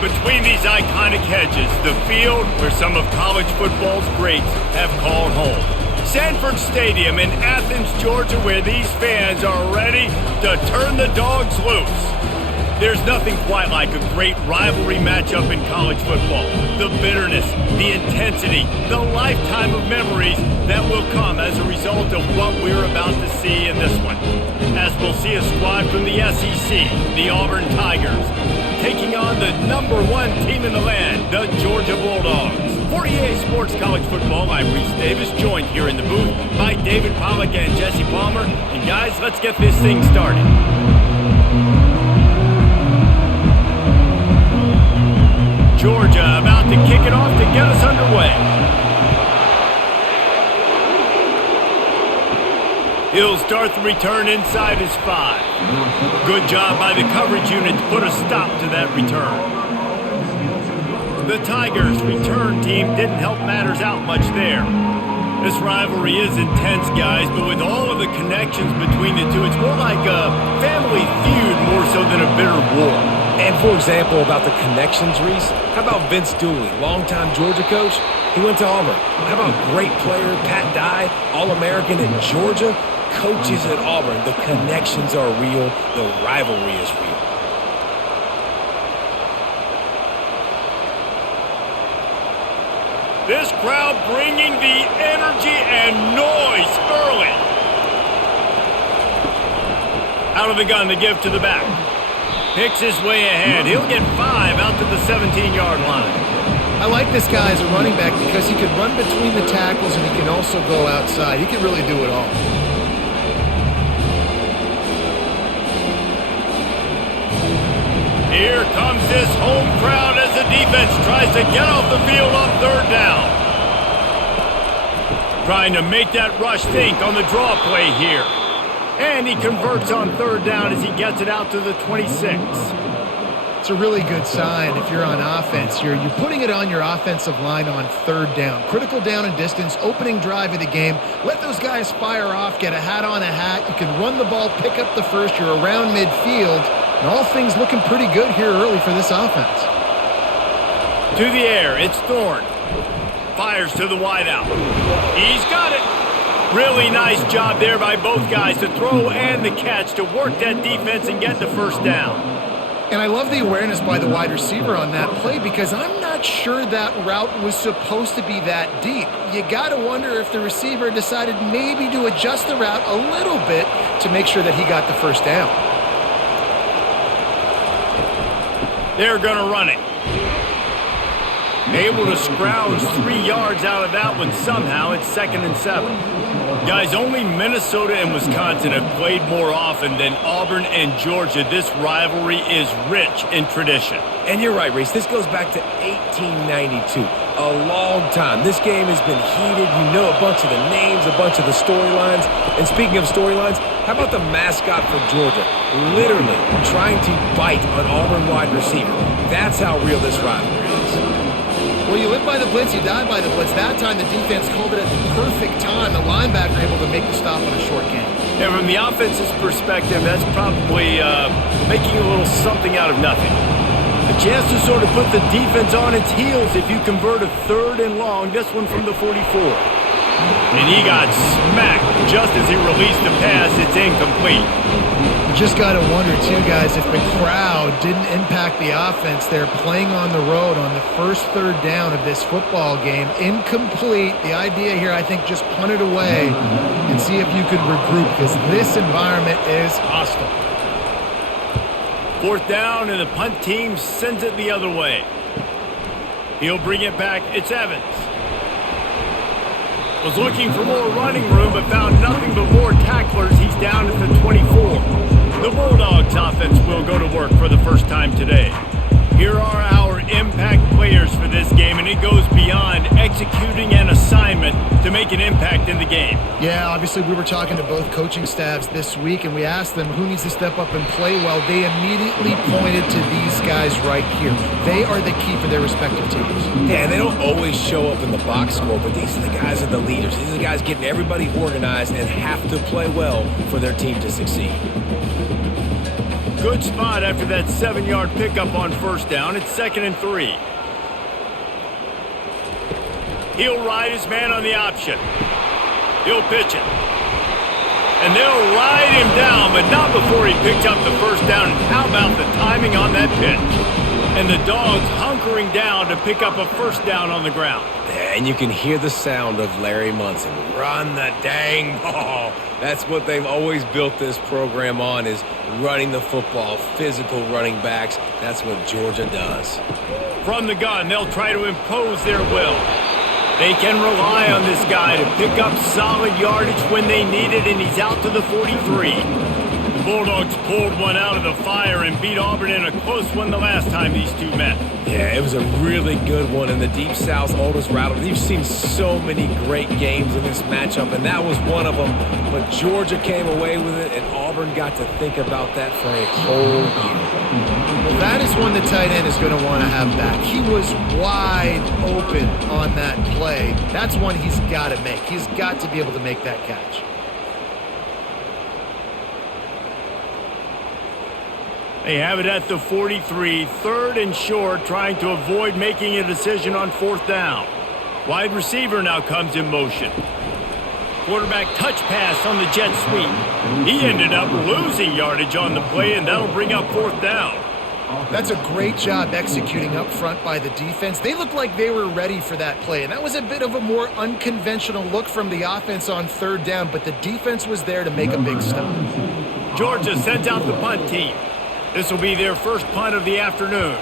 Between these iconic hedges, the field where some of college football's greats have called home. Sanford Stadium in Athens, Georgia, where these fans are ready to turn the dogs loose. There's nothing quite like a great rivalry matchup in college football. The bitterness, the intensity, the lifetime of memories that will come as a result of what we're about to see in this one. As we'll see a squad from the SEC, the Auburn Tigers, taking on the #1 team in the land, the Georgia Bulldogs. For EA Sports College Football, I'm Reese Davis, joined here in the booth by David Pollack and Jesse Palmer. And guys, let's get this thing started. Georgia about to kick it off to get us underway. He'll start the return inside his 5. Good job by the coverage unit to put a stop to that return. The Tigers' return team didn't help matters out much there. This rivalry is intense, guys, but with all of the connections between the two, it's more like a family feud more so than a bitter war. And for example, about the connections, Reese, how about Vince Dooley, longtime Georgia coach? He went to Auburn. How about great player Pat Dye, All-American in Georgia? Coaches at Auburn, the connections are real, the rivalry is real. This crowd bringing the energy and noise early. Out of the gun to give to the back. Picks his way ahead. He'll get 5 out to the 17-yard line. I like this guy as a running back because he can run between the tackles and he can also go outside. He can really do it all. Here comes this home crowd as the defense tries to get off the field on 3rd down. Trying to make that rush think on the draw play here. And he converts on 3rd down as he gets it out to the 26. It's a really good sign if you're on offense. You're putting it on your offensive line on 3rd down. Critical down and distance, opening drive of the game. Let those guys fire off, get a hat on a hat. You can run the ball, pick up the first. You're around midfield. And all things looking pretty good here early for this offense. To the air, it's Thorne. Fires to the wideout. He's got it. Really nice job there by both guys to throw and the catch to work that defense and get the 1st down. And I love the awareness by the wide receiver on that play because I'm not sure that route was supposed to be that deep. You got to wonder if the receiver decided maybe to adjust the route a little bit to make sure that he got the 1st down. They're going to run it. Able to scrounge 3 yards out of that one somehow. It's 2nd and 7. Guys, only Minnesota and Wisconsin have played more often than Auburn and Georgia. This rivalry is rich in tradition. And you're right, Reese. This goes back to 1892. A long time. This game has been heated. You know a bunch of the names, a bunch of the storylines. And speaking of storylines, how about the mascot for Georgia? Literally trying to bite an Auburn wide receiver. That's how real this rivalry is. Well, you live by the blitz, you die by the blitz. That time the defense called it at the perfect time. The linebacker able to make the stop on a short gain. And from the offense's perspective, that's probably making a little something out of nothing. A chance to sort of put the defense on its heels if you convert a 3rd and long, this one from the 44. And he got smacked just as he released the pass. It's incomplete. You just got to wonder, too, guys, if the crowd didn't impact the offense. They're playing on the road on the first 3rd down of this football game. Incomplete. The idea here, I think, just punt it away and see if you could regroup because this environment is hostile. 4th down, and the punt team sends it the other way. He'll bring it back. It's Evans. Was looking for more running room, but found nothing but more tacklers. He's down at the 24. The Bulldogs offense will go to work for the first time today. Here are our impact players for this game, and it goes beyond executing an assignment to make an impact in the game. Yeah, obviously we were talking to both coaching staffs this week, and we asked them who needs to step up and play well. They immediately pointed to these guys right here. They are the key for their respective teams. Yeah, they don't always show up in the box score, but these are the guys that are the leaders. These are the guys getting everybody organized and have to play well for their team to succeed. good spot after that 7-yard pickup on first down. It's 2nd and 3. He'll ride his man on the option. He'll pitch it. And they'll ride him down, but not before he picks up the first down. And how about the timing on that pitch? And the Dogs hunkering down to pick up a first down on the ground. And you can hear the sound of Larry Munson. Run the dang ball. That's what they've always built this program on, is running the football, physical running backs. That's what Georgia does. From the gun, they'll try to impose their will. They can rely on this guy to pick up solid yardage when they need it, and he's out to the 43. The Bulldogs pulled one out of the fire and beat Auburn in a close one the last time these two met. Yeah, it was a really good one in the Deep South's oldest rivalry. You've seen so many great games in this matchup, and that was one of them. But Georgia came away with it, and Auburn got to think about that for a whole year. Well, that is one the tight end is going to want to have back. He was wide open on that play. That's one he's got to make. He's got to be able to make that catch. They have it at the 43, 3rd and short, trying to avoid making a decision on 4th down. Wide receiver now comes in motion. Quarterback touch pass on the jet sweep. He ended up losing yardage on the play, and that'll bring up 4th down. That's a great job executing up front by the defense. They looked like they were ready for that play, and that was a bit of a more unconventional look from the offense on 3rd down, but the defense was there to make a big stop. Georgia sends out the punt team. This will be their first punt of the afternoon.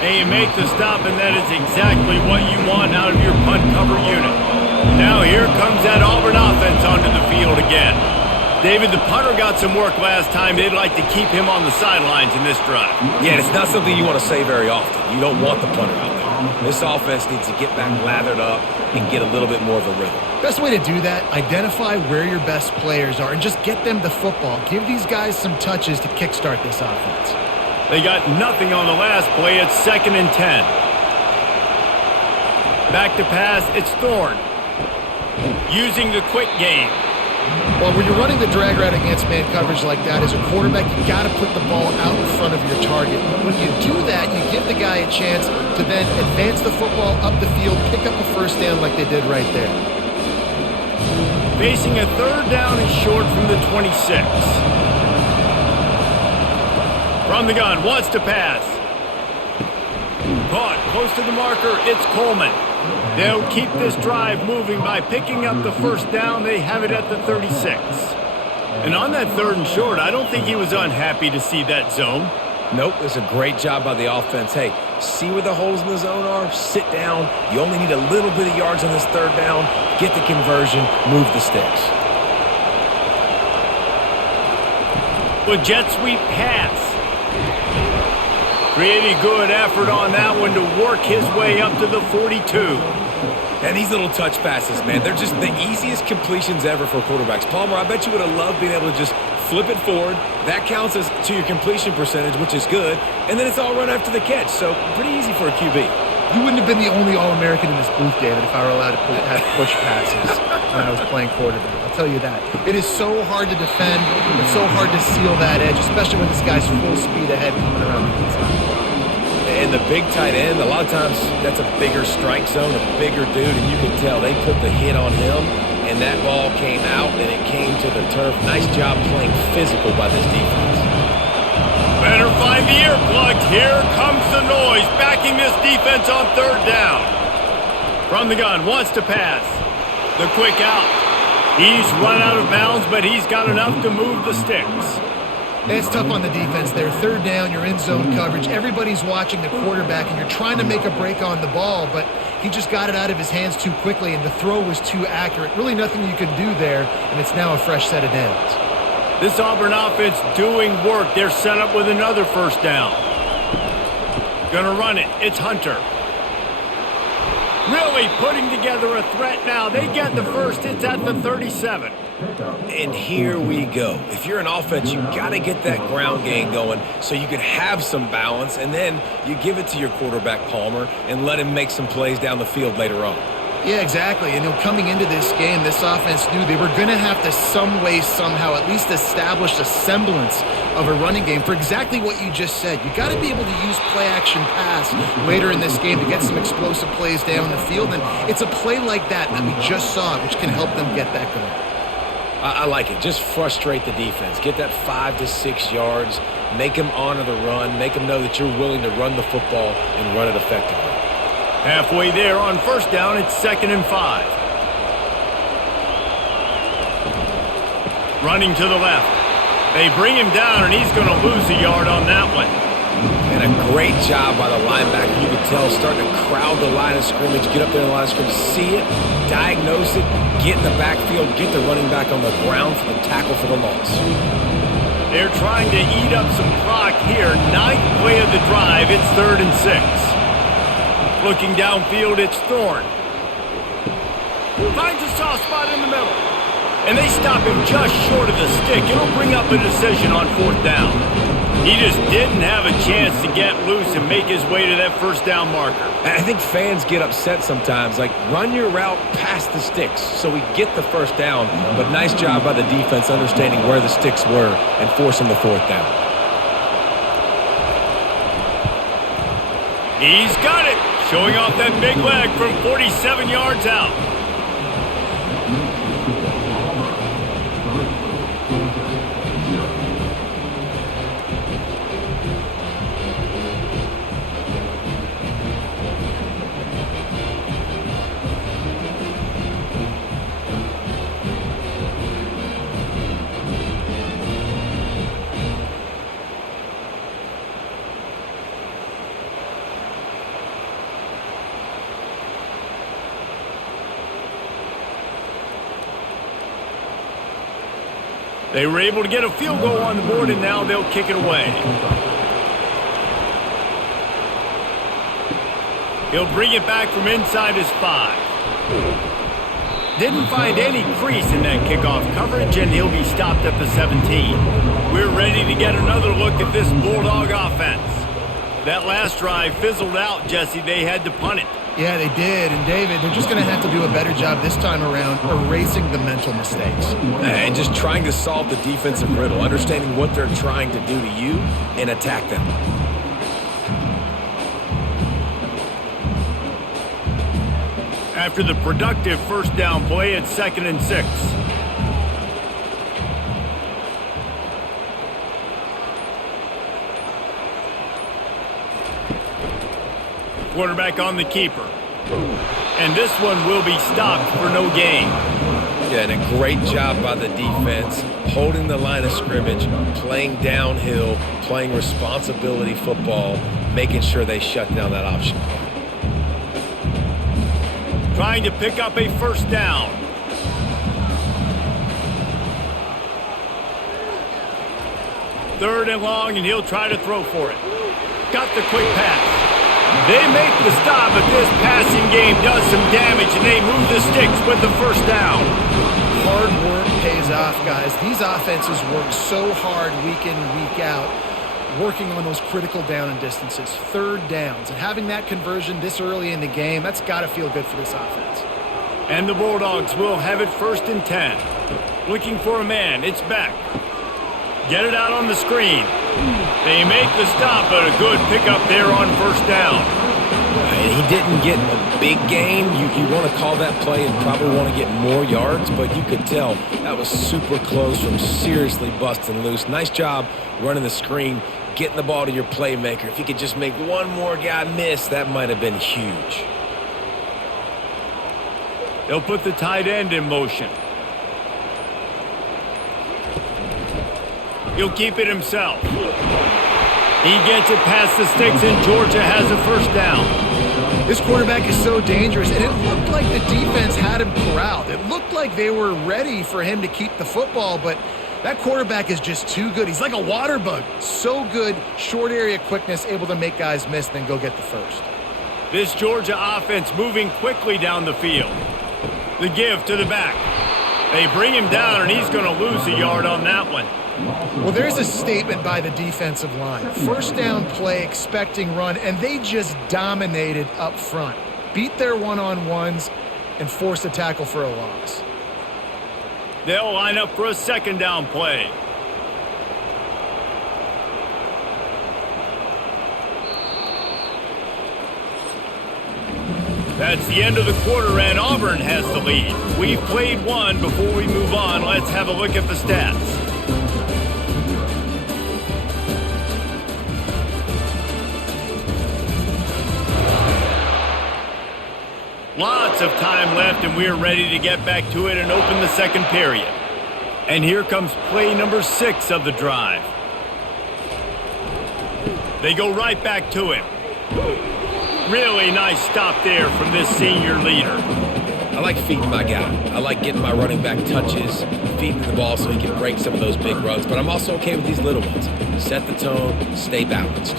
They make the stop, and that is exactly what you want out of your punt cover unit. Now here comes that Auburn offense onto the field again. David, the punter got some work last time. They'd like to keep him on the sidelines in this drive. Yeah, it's not something you want to say very often. You don't want the punter out there. This offense needs to get back lathered up and get a little bit more of a rhythm. Best way to do that, identify where your best players are and just get them the football. Give these guys some touches to kickstart this offense. They got nothing on the last play. It's 2nd and 10. Back to pass, it's Thorne. Using the quick game. Well, when you're running the drag route against man coverage like that, as a quarterback, you got to put the ball out in front of your target. When you do that, you give the guy a chance to then advance the football up the field, pick up a first down like they did right there. Facing a 3rd down and short from the 26. From the gun, wants to pass. Caught close to the marker, it's Coleman. They'll keep this drive moving by picking up the first down. They have it at the 36. And on that 3rd and short, I don't think he was unhappy to see that zone. Nope, it's a great job by the offense. Hey, see where the holes in the zone are? Sit down. You only need a little bit of yards on this 3rd down. Get the conversion, move the sticks. With jet sweep pass. Pretty good effort on that one to work his way up to the 42. And these little touch passes, man, they're just the easiest completions ever for quarterbacks. Palmer, I bet you would have loved being able to just flip it forward. That counts as to your completion percentage, which is good. And then it's all run after the catch, so pretty easy for a QB. You wouldn't have been the only All-American in this booth, David, if I were allowed to have push passes when I was playing quarterback. I'll tell you that. It is so hard to defend. It's so hard to seal that edge, especially when this guy's full speed ahead coming around the inside. And the big tight end, a lot of times that's a bigger strike zone, a bigger dude, and you can tell they put the hit on him, and that ball came out, and it came to the turf. Nice job playing physical by this defense. Better find the earplugs. Here comes the noise, backing this defense on 3rd down. From the gun, wants to pass. The quick out. He's run out of bounds, but he's got enough to move the sticks. It's tough on the defense there. 3rd down, you're in zone coverage. Everybody's watching the quarterback, and you're trying to make a break on the ball, but he just got it out of his hands too quickly, and the throw was too accurate. Really nothing you can do there, and it's now a fresh set of downs. This Auburn offense doing work. They're set up with another first down. Gonna run it. It's Hunter. Really putting together a threat now. They get the first. It's at the 37. And here we go. If you're an offense, you got to get that ground game going so you can have some balance, and then you give it to your quarterback, Palmer, and let him make some plays down the field later on. Yeah, exactly. And coming into this game, this offense knew they were going to have to some way, somehow, at least establish a semblance of a running game for exactly what you just said. You got to be able to use play-action pass later in this game to get some explosive plays down the field. And it's a play like that we just saw, which can help them get that going. I like it. Just frustrate the defense. Get that 5 to 6 yards. Make them honor the run. Make them know that you're willing to run the football and run it effectively. Halfway there on first down, it's 2nd and 5. Running to the left. They bring him down, and he's going to lose a yard on that one. And a great job by the linebacker. You can tell starting to crowd the line of scrimmage, get up there in the line of scrimmage, see it, diagnose it, get in the backfield, get the running back on the ground for the tackle for the loss. They're trying to eat up some clock here. 9th play of the drive. It's 3rd and 6. Looking downfield, it's Thorne. Finds a soft spot in the middle. And they stop him just short of the stick. It'll bring up a decision on 4th down. He just didn't have a chance to get loose and make his way to that first down marker. I think fans get upset sometimes, like run your route past the sticks so we get the first down, but nice job by the defense understanding where the sticks were and forcing the 4th down. He's got it, showing off that big leg from 47 yards out. They were able to get a field goal on the board, and now they'll kick it away. He'll bring it back from inside his 5. Didn't find any crease in that kickoff coverage, and he'll be stopped at the 17. We're ready to get another look at this Bulldog offense. That last drive fizzled out, Jesse. They had to punt it. Yeah, they did. And, David, they're just going to have to do a better job this time around erasing the mental mistakes. And just trying to solve the defensive riddle, understanding what they're trying to do to you and attack them. After the productive first down play, it's 2nd and 6. Quarterback on the keeper. And this one will be stopped for no gain. Yeah, and a great job by the defense, holding the line of scrimmage, playing downhill, playing responsibility football, making sure they shut down that option. Trying to pick up a first down. Third and long, and he'll try to throw for it. Got the quick pass. They make the stop, but this passing game does some damage, and they move the sticks with the first down. Hard work pays off, guys. These offenses work so hard week in and week out, working on those critical down and distances, 3rd downs. And having that conversion this early in the game, that's got to feel good for this offense. And the Bulldogs will have it 1st and 10. Looking for a man. It's Beck. Get it out on the screen. They make the stop, but a good pickup there on first down. And he didn't get a big gain. You want to call that play and probably want to get more yards, but you could tell that was super close from seriously busting loose. Nice job running the screen, getting the ball to your playmaker. If you could just make one more guy miss, that might have been huge. They'll put the tight end in motion. He'll keep it himself. He gets it past the sticks, and Georgia has a first down. This quarterback is so dangerous, and it looked like the defense had him corralled. It looked like they were ready for him to keep the football, but that quarterback is just too good. He's like a water bug. So good, short area quickness, able to make guys miss, then go get the first. This Georgia offense moving quickly down the field. The give to the back. They bring him down, and he's going to lose a yard on that one. Well, there's a statement by the defensive line. First down play, expecting run, and they just dominated up front. Beat their one-on-ones and force a tackle for a loss. They'll line up for a second down play. That's the end of the quarter, and Auburn has the lead. We've played one. Before we move on, let's have a look at the stats. Lots of time left, and we're ready to get back to it and open the second period. And here comes play number 6 of the drive. They go right back to him. Really nice stop there from this senior leader. I like feeding my guy. I like getting my running back touches, feeding the ball so he can break some of those big runs. But I'm also okay with these little ones. Set the tone, stay balanced.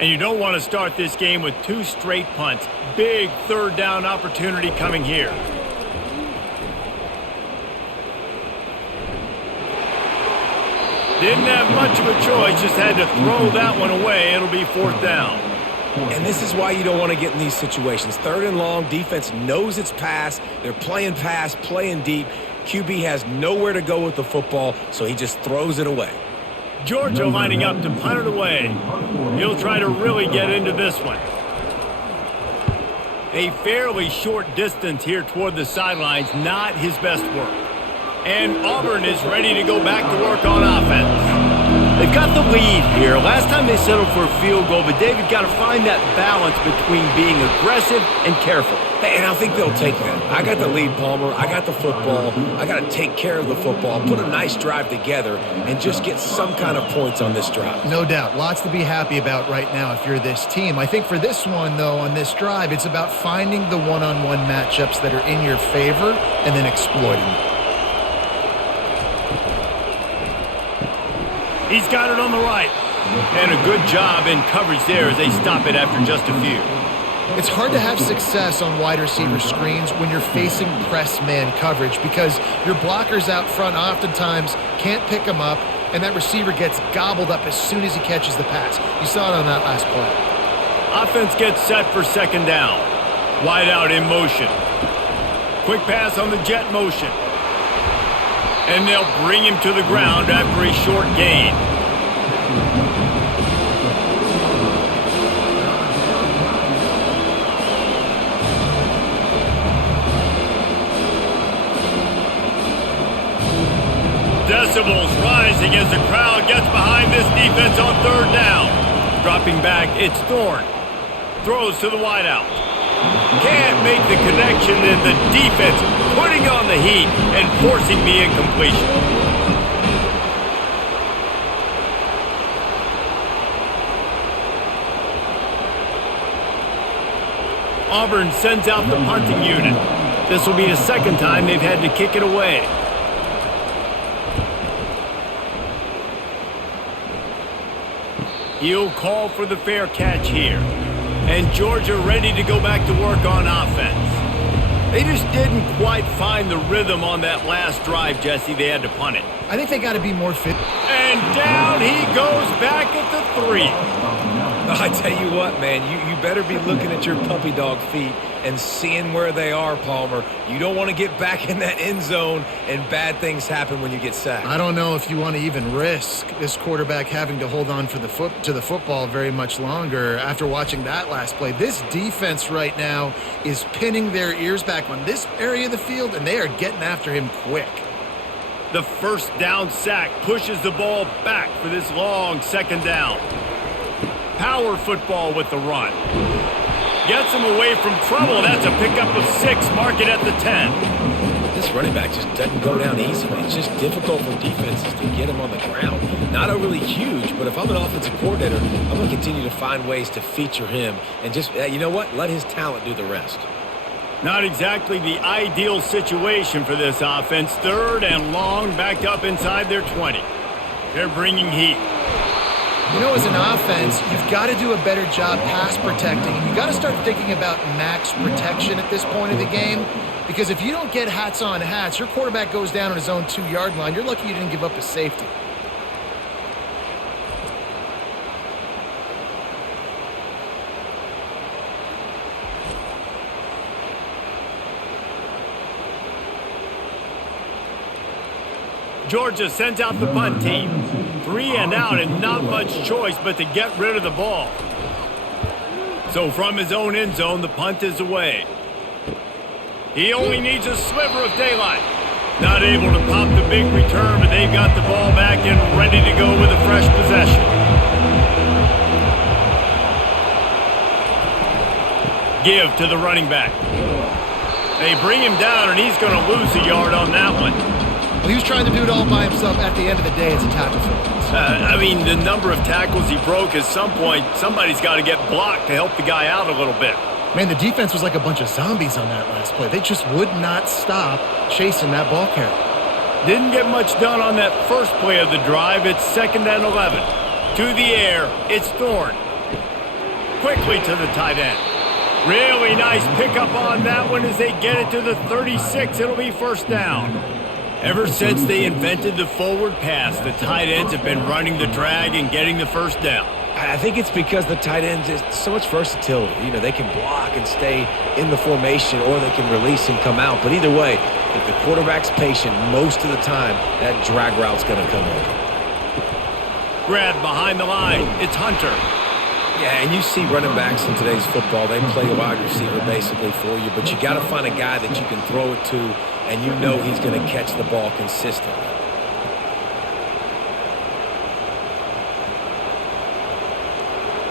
And you don't want to start this game with 2 straight punts. Big third down opportunity coming here. Didn't have much of a choice, just had to throw that one away. It'll be 4th down. And this is why you don't want to get in these situations. 3rd and long, defense knows it's pass. They're playing pass, playing deep. QB has nowhere to go with the football, so he just throws it away. Georgia lining up to punt it away. He'll try to really get into this one. A fairly short distance here toward the sidelines, not his best work. And Auburn is ready to go back to work on offense. They've got the lead here. Last time they settled for a field goal, but David got to find that balance between being aggressive and careful. Hey, and I think they'll take that. I got the lead, Palmer. I got the football. I got to take care of the football, put a nice drive together, and just get some kind of points on this drive. No doubt. Lots to be happy about right now if you're this team. I think for this one, though, on this drive, it's about finding the one-on-one matchups that are in your favor and then exploiting them. He's got it on the right. And a good job in coverage there as they stop it after just a few. It's hard to have success on wide receiver screens when you're facing press man coverage because your blockers out front oftentimes can't pick them up, and that receiver gets gobbled up as soon as he catches the pass. You saw it on that last play. Offense gets set for 2nd down. Wide out in motion. Quick pass on the jet motion. And they'll bring him to the ground after a short gain. Decibels rising as the crowd gets behind this defense on 3rd down. Dropping back, it's Thorne. Throws to the wideout. Can't make the connection, and the defense putting on the heat and forcing the incompletion. Auburn sends out the punting unit. This will be the 2nd time they've had to kick it away. He'll call for the fair catch here. And Georgia ready to go back to work on offense. They just didn't quite find the rhythm on that last drive, Jesse. They had to punt it. I think they got to be more fit. And down he goes back at the 3. I tell you what, man, you better be looking at your puppy dog feet and seeing where they are, Palmer. You don't want to get back in that end zone and bad things happen when you get sacked. I don't know if you want to even risk this quarterback having to hold on for the football very much longer after watching that last play. This defense right now is pinning their ears back on this area of the field, and they are getting after him quick. The 1st down sack pushes the ball back for this long 2nd down. Power football with the run. Gets him away from trouble. That's a pickup of 6. Mark it at the 10. This running back just doesn't go down easy. It's just difficult for defenses to get him on the ground. Not overly huge, but if I'm an offensive coordinator, I'm going to continue to find ways to feature him and just, you know what, let his talent do the rest. Not exactly the ideal situation for this offense. 3rd and long, backed up inside their 20. They're bringing heat. You know, as an offense, you've got to do a better job pass protecting. And you've got to start thinking about max protection at this point of the game. Because if you don't get hats on hats, your quarterback goes down on his own 2-yard line. You're lucky you didn't give up a safety. Georgia sends out the punt team. 3 and out and not much choice but to get rid of the ball. So from his own end zone, the punt is away. He only needs a sliver of daylight. Not able to pop the big return, but they've got the ball back and ready to go with a fresh possession. Give to the running back. They bring him down, and he's going to lose a yard on that one. Well, he was trying to do it all by himself. At the end of the day, it's a tackle for loss. I mean, the number of tackles he broke, at some point, somebody's got to get blocked to help the guy out a little bit. Man, the defense was like a bunch of zombies on that last play. They just would not stop chasing that ball carrier. Didn't get much done on that first play of the drive. It's 2nd and 11. To the air, it's Thorne. Quickly to the tight end. Really nice pickup on that one as they get it to the 36. It'll be first down. Ever since they invented the forward pass, the tight ends have been running the drag and getting the first down. I think it's because the tight ends is so much versatility. You know, they can block and stay in the formation, or they can release and come out. But either way, if the quarterback's patient most of the time, that drag route's going to come in. Grab behind the line. It's Hunter. Yeah, and you see running backs in today's football, they play a wide receiver basically for you, but you got to find a guy that you can throw it to, and you know he's going to catch the ball consistently.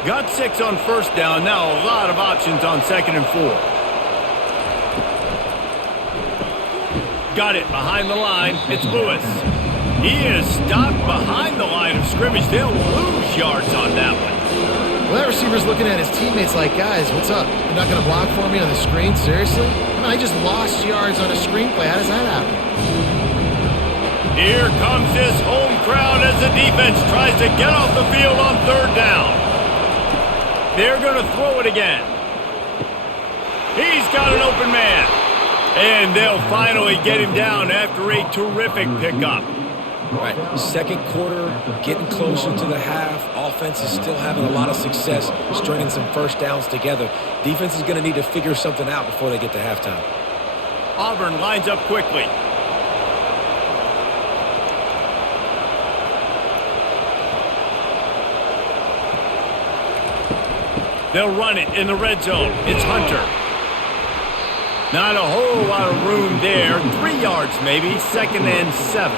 Got 6 on first down. Now a lot of options on 2nd and 4. Got it behind the line. It's Lewis. He is stopped behind the line of scrimmage. They'll lose yards on that one. Well, that receiver's looking at his teammates like, guys, what's up? You're not going to block for me on the screen? Seriously? I just lost yards on a screenplay. How does that happen? Here comes this home crowd as the defense tries to get off the field on 3rd down. They're going to throw it again. He's got an open man. And they'll finally get him down after a terrific pickup. Right, second quarter, getting closer to the half. Offense is still having a lot of success stringing some first downs together. Defense is going to need to figure something out before they get to halftime. Auburn lines up quickly. They'll run it in the red zone. It's Hunter. Not a whole lot of room there. 3 yards maybe. 2nd and 7.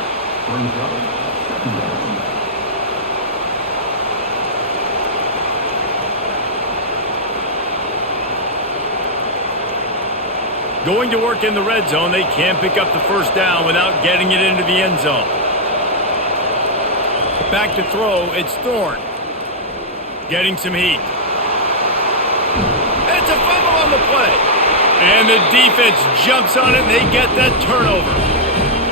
Going to work in the red zone. They can't pick up the first down without getting it into the end zone. Back to throw. It's Thorne. Getting some heat. It's a fumble on the play. And the defense jumps on it and they get that turnover.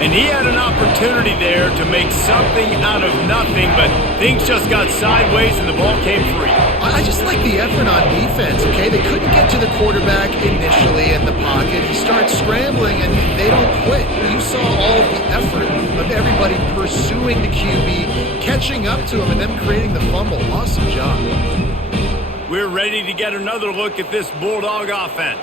And he had an opportunity there to make something out of nothing, but things just got sideways and the ball came free. I just like the effort on defense, okay? They couldn't get to the quarterback initially in the pocket. He starts scrambling and they don't quit. You saw all of the effort of everybody pursuing the QB, catching up to him, and then creating the fumble. Awesome job. We're ready to get another look at this Bulldog offense.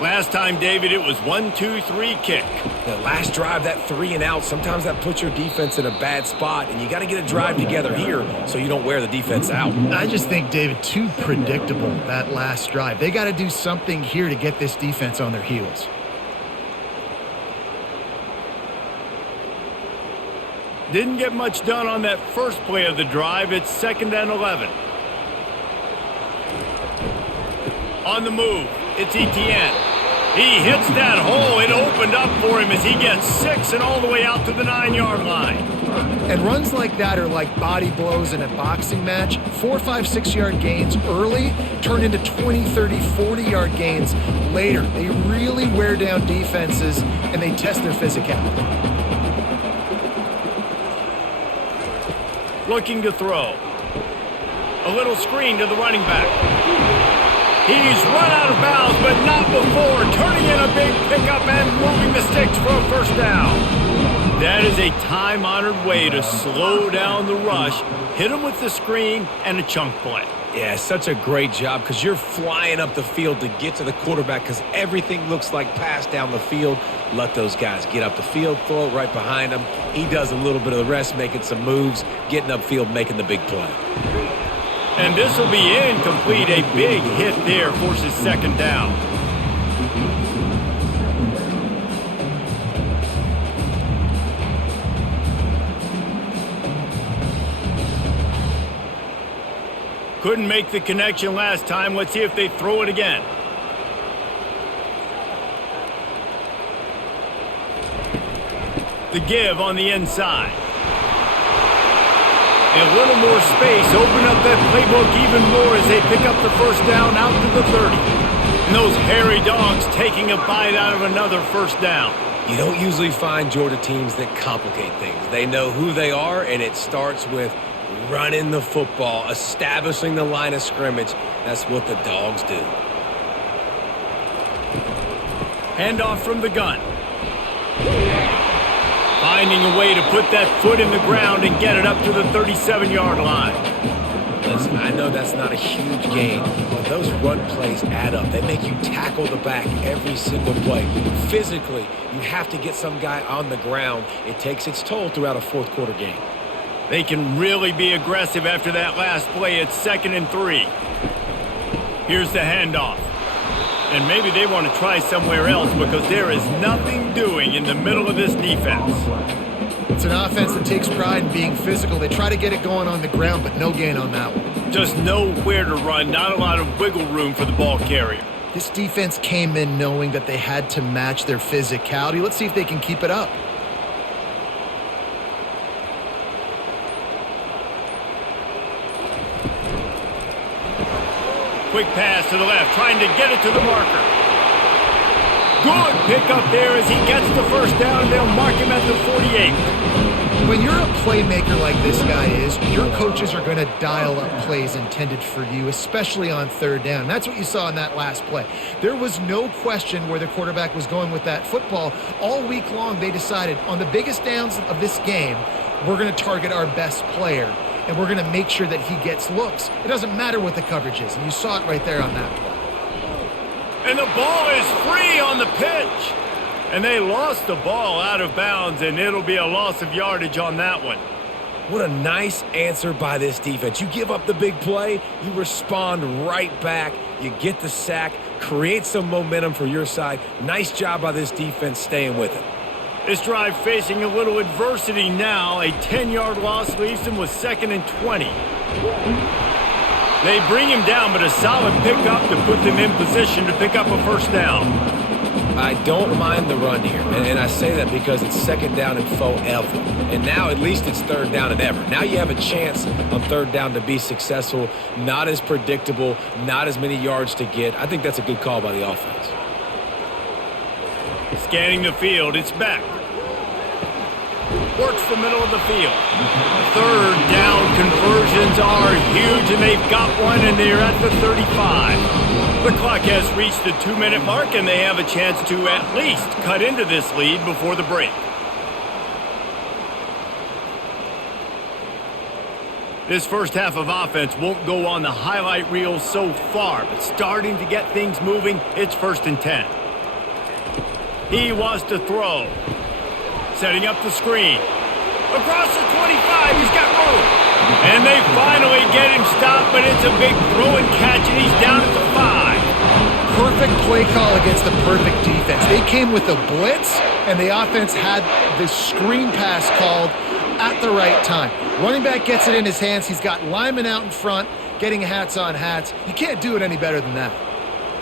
Last time, David, it was 1-2-3 kick. The last drive, that 3 and out, sometimes that puts your defense in a bad spot, and you got to get a drive together here so you don't wear the defense out. I just think, David, too predictable, that last drive. They got to do something here to get this defense on their heels. Didn't get much done on that first play of the drive. It's 2nd and 11. On the move, it's Etienne. He hits that hole. It opened up for him as he gets 6 and all the way out to the 9-yard line. And runs like that are like body blows in a boxing match. 4, 5, 6-yard gains early turn into 20, 30, 40-yard gains later. They really wear down defenses, and they test their physicality. Looking to throw. A little screen to the running back. He's run out of bounds, but not before turning in a big pickup and moving the sticks for a first down. That is a time-honored way to slow down the rush, hit him with the screen, and a chunk play. Yeah, such a great job because you're flying up the field to get to the quarterback because everything looks like pass down the field. Let those guys get up the field, throw it right behind him. He does a little bit of the rest, making some moves, getting upfield, making the big play. And this will be incomplete. A big hit there forces second down. Couldn't make the connection last time. Let's see if they throw it again. The give on the inside. A little more space. Open up that playbook even more as they pick up the first down out to the 30. And those hairy dogs taking a bite out of another first down. You don't usually find Georgia teams that complicate things. They know who they are, and it starts with running the football, establishing the line of scrimmage. That's what the Dogs do. Handoff from the gun. Finding a way to put that foot in the ground and get it up to the 37-yard line. Listen, I know that's not a huge gain, but those run plays add up. They make you tackle the back every single play. Physically, you have to get some guy on the ground. It takes its toll throughout a fourth-quarter game. They can really be aggressive after that last play. It's 2nd and 3. Here's the handoff. And maybe they want to try somewhere else because there is nothing doing in the middle of this defense. It's an offense that takes pride in being physical. They try to get it going on the ground, but no gain on that one. Just nowhere to run, not a lot of wiggle room for the ball carrier. This defense came in knowing that they had to match their physicality. Let's see if they can keep it up. Quick pass to the left, trying to get it to the marker. Good pickup there as he gets the first down. They'll mark him at the 48. When you're a playmaker like this guy is, your coaches are going to dial up plays intended for you, especially on third down. That's what you saw in that last play. There was no question where the quarterback was going with that football. All week long, they decided on the biggest downs of this game, we're going to target our best player, and we're going to make sure that he gets looks. It doesn't matter what the coverage is, and you saw it right there on that play. And the ball is free on the pitch. And they lost the ball out of bounds, and it'll be a loss of yardage on that one. What a nice answer by this defense. You give up the big play, you respond right back, you get the sack, create some momentum for your side. Nice job by this defense staying with it. This drive facing a little adversity now. A 10-yard loss leaves them with 2nd and 20. They bring him down, but a solid pickup to put them in position to pick up a first down. I don't mind the run here, and I say that because it's 2nd down and forever. And now at least it's 3rd down and ever. Now you have a chance on 3rd down to be successful, not as predictable, not as many yards to get. I think that's a good call by the offense. Scanning the field, it's back. Works the middle of the field. 3rd down conversions are huge, and they've got one, and they're at the 35. The clock has reached the 2-minute mark, and they have a chance to at least cut into this lead before the break. This first half of offense won't go on the highlight reel so far, but starting to get things moving, it's 1st and 10. He wants to throw. Setting up the screen. Across the 25, he's got room. And they finally get him stopped, but it's a big throw and catch, and he's down at the 5. Perfect play call against the perfect defense. They came with a blitz, and the offense had the screen pass called at the right time. Running back gets it in his hands. He's got linemen out in front, getting hats on hats. You can't do it any better than that.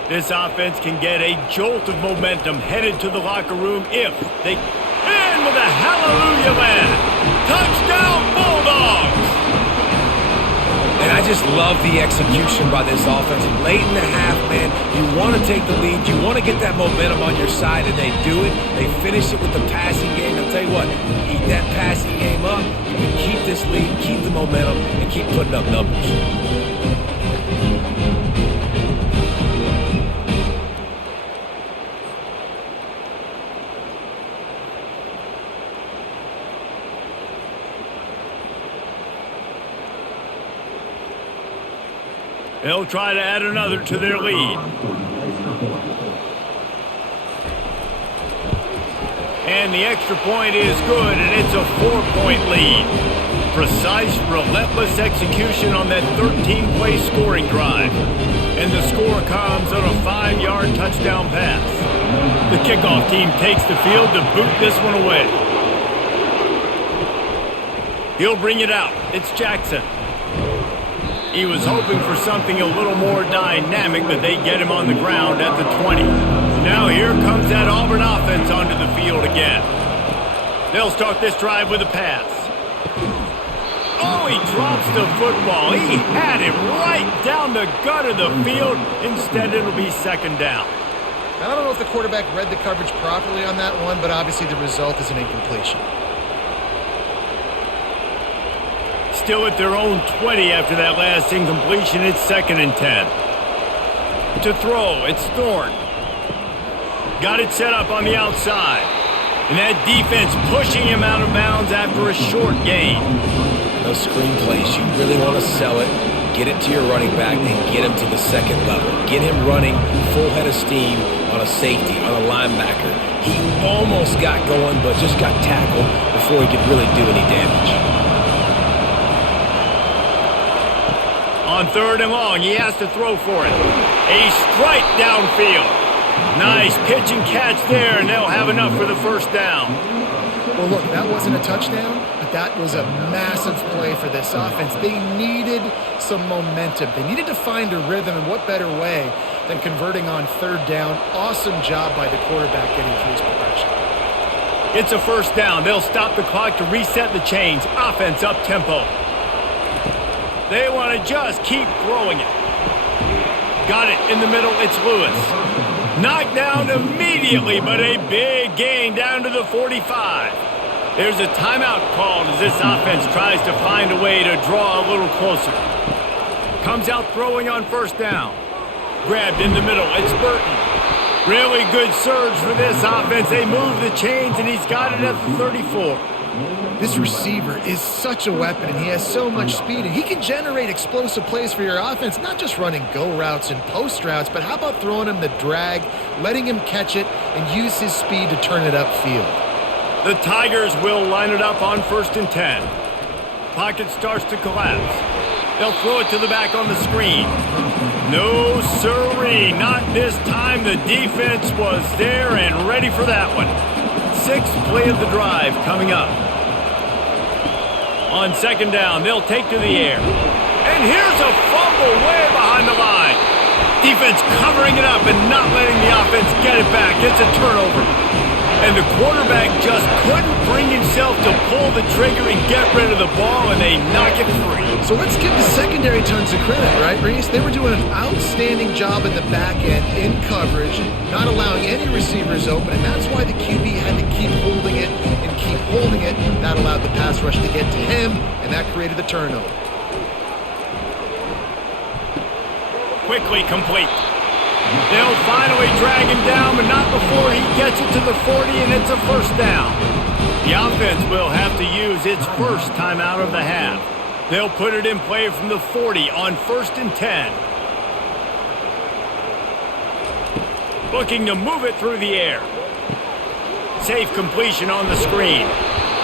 This offense can get a jolt of momentum headed to the locker room if they... And with a hallelujah land. Touchdown, Bulldogs! And I just love the execution by this offense. Late in the half, man, you want to take the lead. You want to get that momentum on your side, and they do it. They finish it with the passing game. I'll tell you what, keep that passing game up. You can keep this lead, keep the momentum, and keep putting up numbers. They'll try to add another to their lead. And the extra point is good, and it's a 4-point lead. Precise, relentless execution on that 13-play scoring drive. And the score comes on a 5-yard touchdown pass. The kickoff team takes the field to boot this one away. He'll bring it out. It's Jackson. He was hoping for something a little more dynamic, but they get him on the ground at the 20. Now here comes that Auburn offense onto the field again. They'll start this drive with a pass. Oh, he drops the football. He had it right down the gut of the field. Instead, it'll be second down. I don't know if the quarterback read the coverage properly on that one, but obviously the result is an incompletion. Still at their own 20 after that last incompletion. It's 2nd and 10. To throw, it's Thorne. Got it set up on the outside. And that defense pushing him out of bounds after a short gain. Those screen plays, you really want to sell it, get it to your running back, and get him to the second level. Get him running full head of steam on a safety, on a linebacker. He almost got going, but just got tackled before he could really do any damage. On 3rd and long, he has to throw for it. A strike downfield. Nice pitch and catch there, and they'll have enough for the first down. Well, look, that wasn't a touchdown, but that was a massive play for this offense. They needed some momentum. They needed to find a rhythm, and what better way than converting on 3rd down. Awesome job by the quarterback getting through his progression. It's a first down. They'll stop the clock to reset the chains. Offense up tempo. They want to just keep throwing it. Got it in the middle. It's Lewis. Knocked down immediately, but a big gain down to the 45. There's a timeout called as this offense tries to find a way to draw a little closer. Comes out throwing on 1st down. Grabbed in the middle. It's Burton. Really good surge for this offense. They move the chains, and he's got it at the 34. This receiver is such a weapon, and he has so much speed, and he can generate explosive plays for your offense, not just running go routes and post routes, but how about throwing him the drag, letting him catch it, and use his speed to turn it upfield. The Tigers will line it up on 1st and 10. Pocket starts to collapse. They'll throw it to the back on the screen. No sirree, not this time. The defense was there and ready for that one. 6th play of the drive coming up. On 2nd down, they'll take to the air. And here's a fumble way behind the line. Defense covering it up and not letting the offense get it back. It's a turnover. And the quarterback just couldn't bring himself to pull the trigger and get rid of the ball, and they knock it free. So let's give the secondary tons of credit, right, Reese? They were doing an outstanding job in the back end in coverage, not allowing any receivers open, and that's why the QB had to keep holding it and keep holding it. That allowed the pass rush to get to him, and that created the turnover. Quickly complete. They'll finally drag him down, but not before he gets it to the 40, and it's a 1st down. The offense will have to use its first timeout of the half. They'll put it in play from the 40 on 1st and 10. Looking to move it through the air. Safe completion on the screen.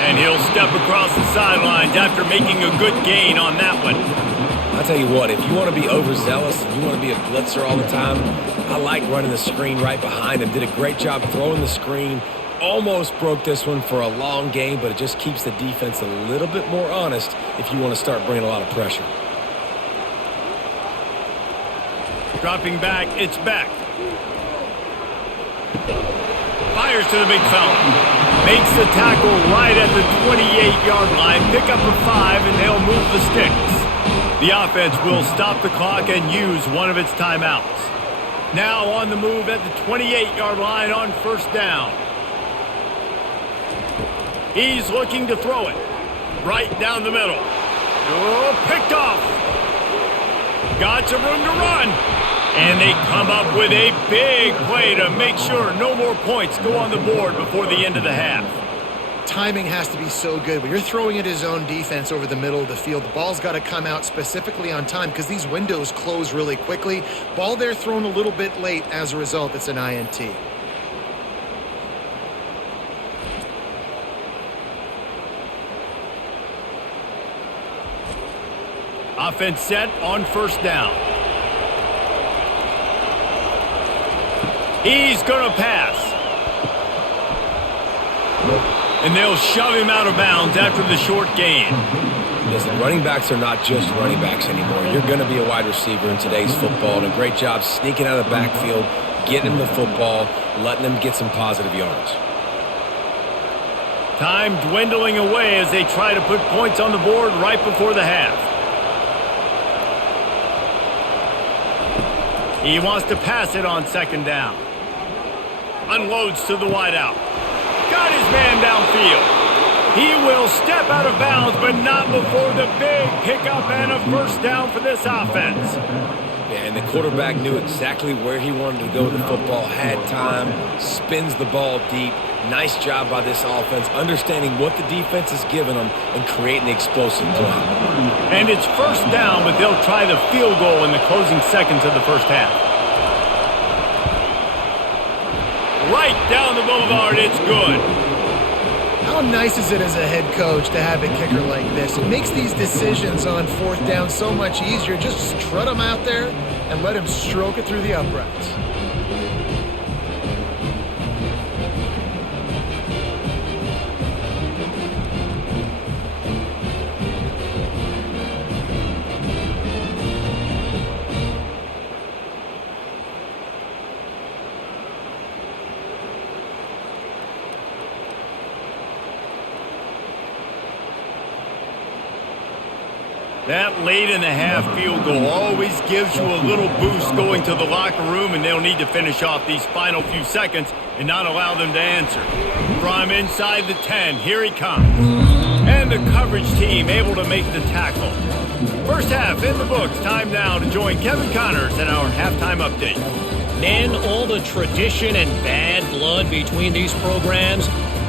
And he'll step across the sidelines after making a good gain on that one. I'll tell you what, if you want to be overzealous and you want to be a blitzer all the time, I like running the screen right behind him. Did a great job throwing the screen. Almost broke this one for a long game, but it just keeps the defense a little bit more honest if you want to start bringing a lot of pressure. Dropping back, it's back. Fires to the big fella. Makes the tackle right at the 28-yard line. Pick up a 5, and they'll move the sticks. The offense will stop the clock and use one of its timeouts. Now on the move at the 28-yard line on 1st down. He's looking to throw it right down the middle. Oh, picked off. Got some room to run. And they come up with a big play to make sure no more points go on the board before the end of the half. timing has to be so good. When you're throwing at his own defense over the middle of the field, the ball's got to come out specifically on time because these windows close really quickly. Ball there thrown a little bit late. As a result, it's an INT. Offense set on first down. He's going to pass. And they'll shove him out of bounds after the short gain. Listen, running backs are not just running backs anymore. You're going to be a wide receiver in today's football, and a great job sneaking out of the backfield, getting him the football, letting him get some positive yards. Time dwindling away as they try to put points on the board right before the half. He wants to pass it on second down. Unloads to the wideout. Got his man downfield. He will step out of bounds, but not before the big pickup and a first down for this offense. Yeah, and the quarterback knew exactly where he wanted to go with the football, had time, spins the ball deep. Nice job by this offense, understanding what the defense is giving them and creating the explosive play. And it's first down, but they'll try the field goal in the closing seconds of the first half. Right down the boulevard, it's good. How nice is it as a head coach to have a kicker like this? It makes these decisions on fourth down so much easier. Just strut him out there and let him stroke it through the uprights. That late in the half field goal always gives you a little boost going to the locker room, and they'll need to finish off these final few seconds and not allow them to answer. From inside the 10, here he comes. And the coverage team able to make the tackle. First half in the books. Time now to join Kevin Connors in our halftime update. Man, all the tradition and bad blood between these programs,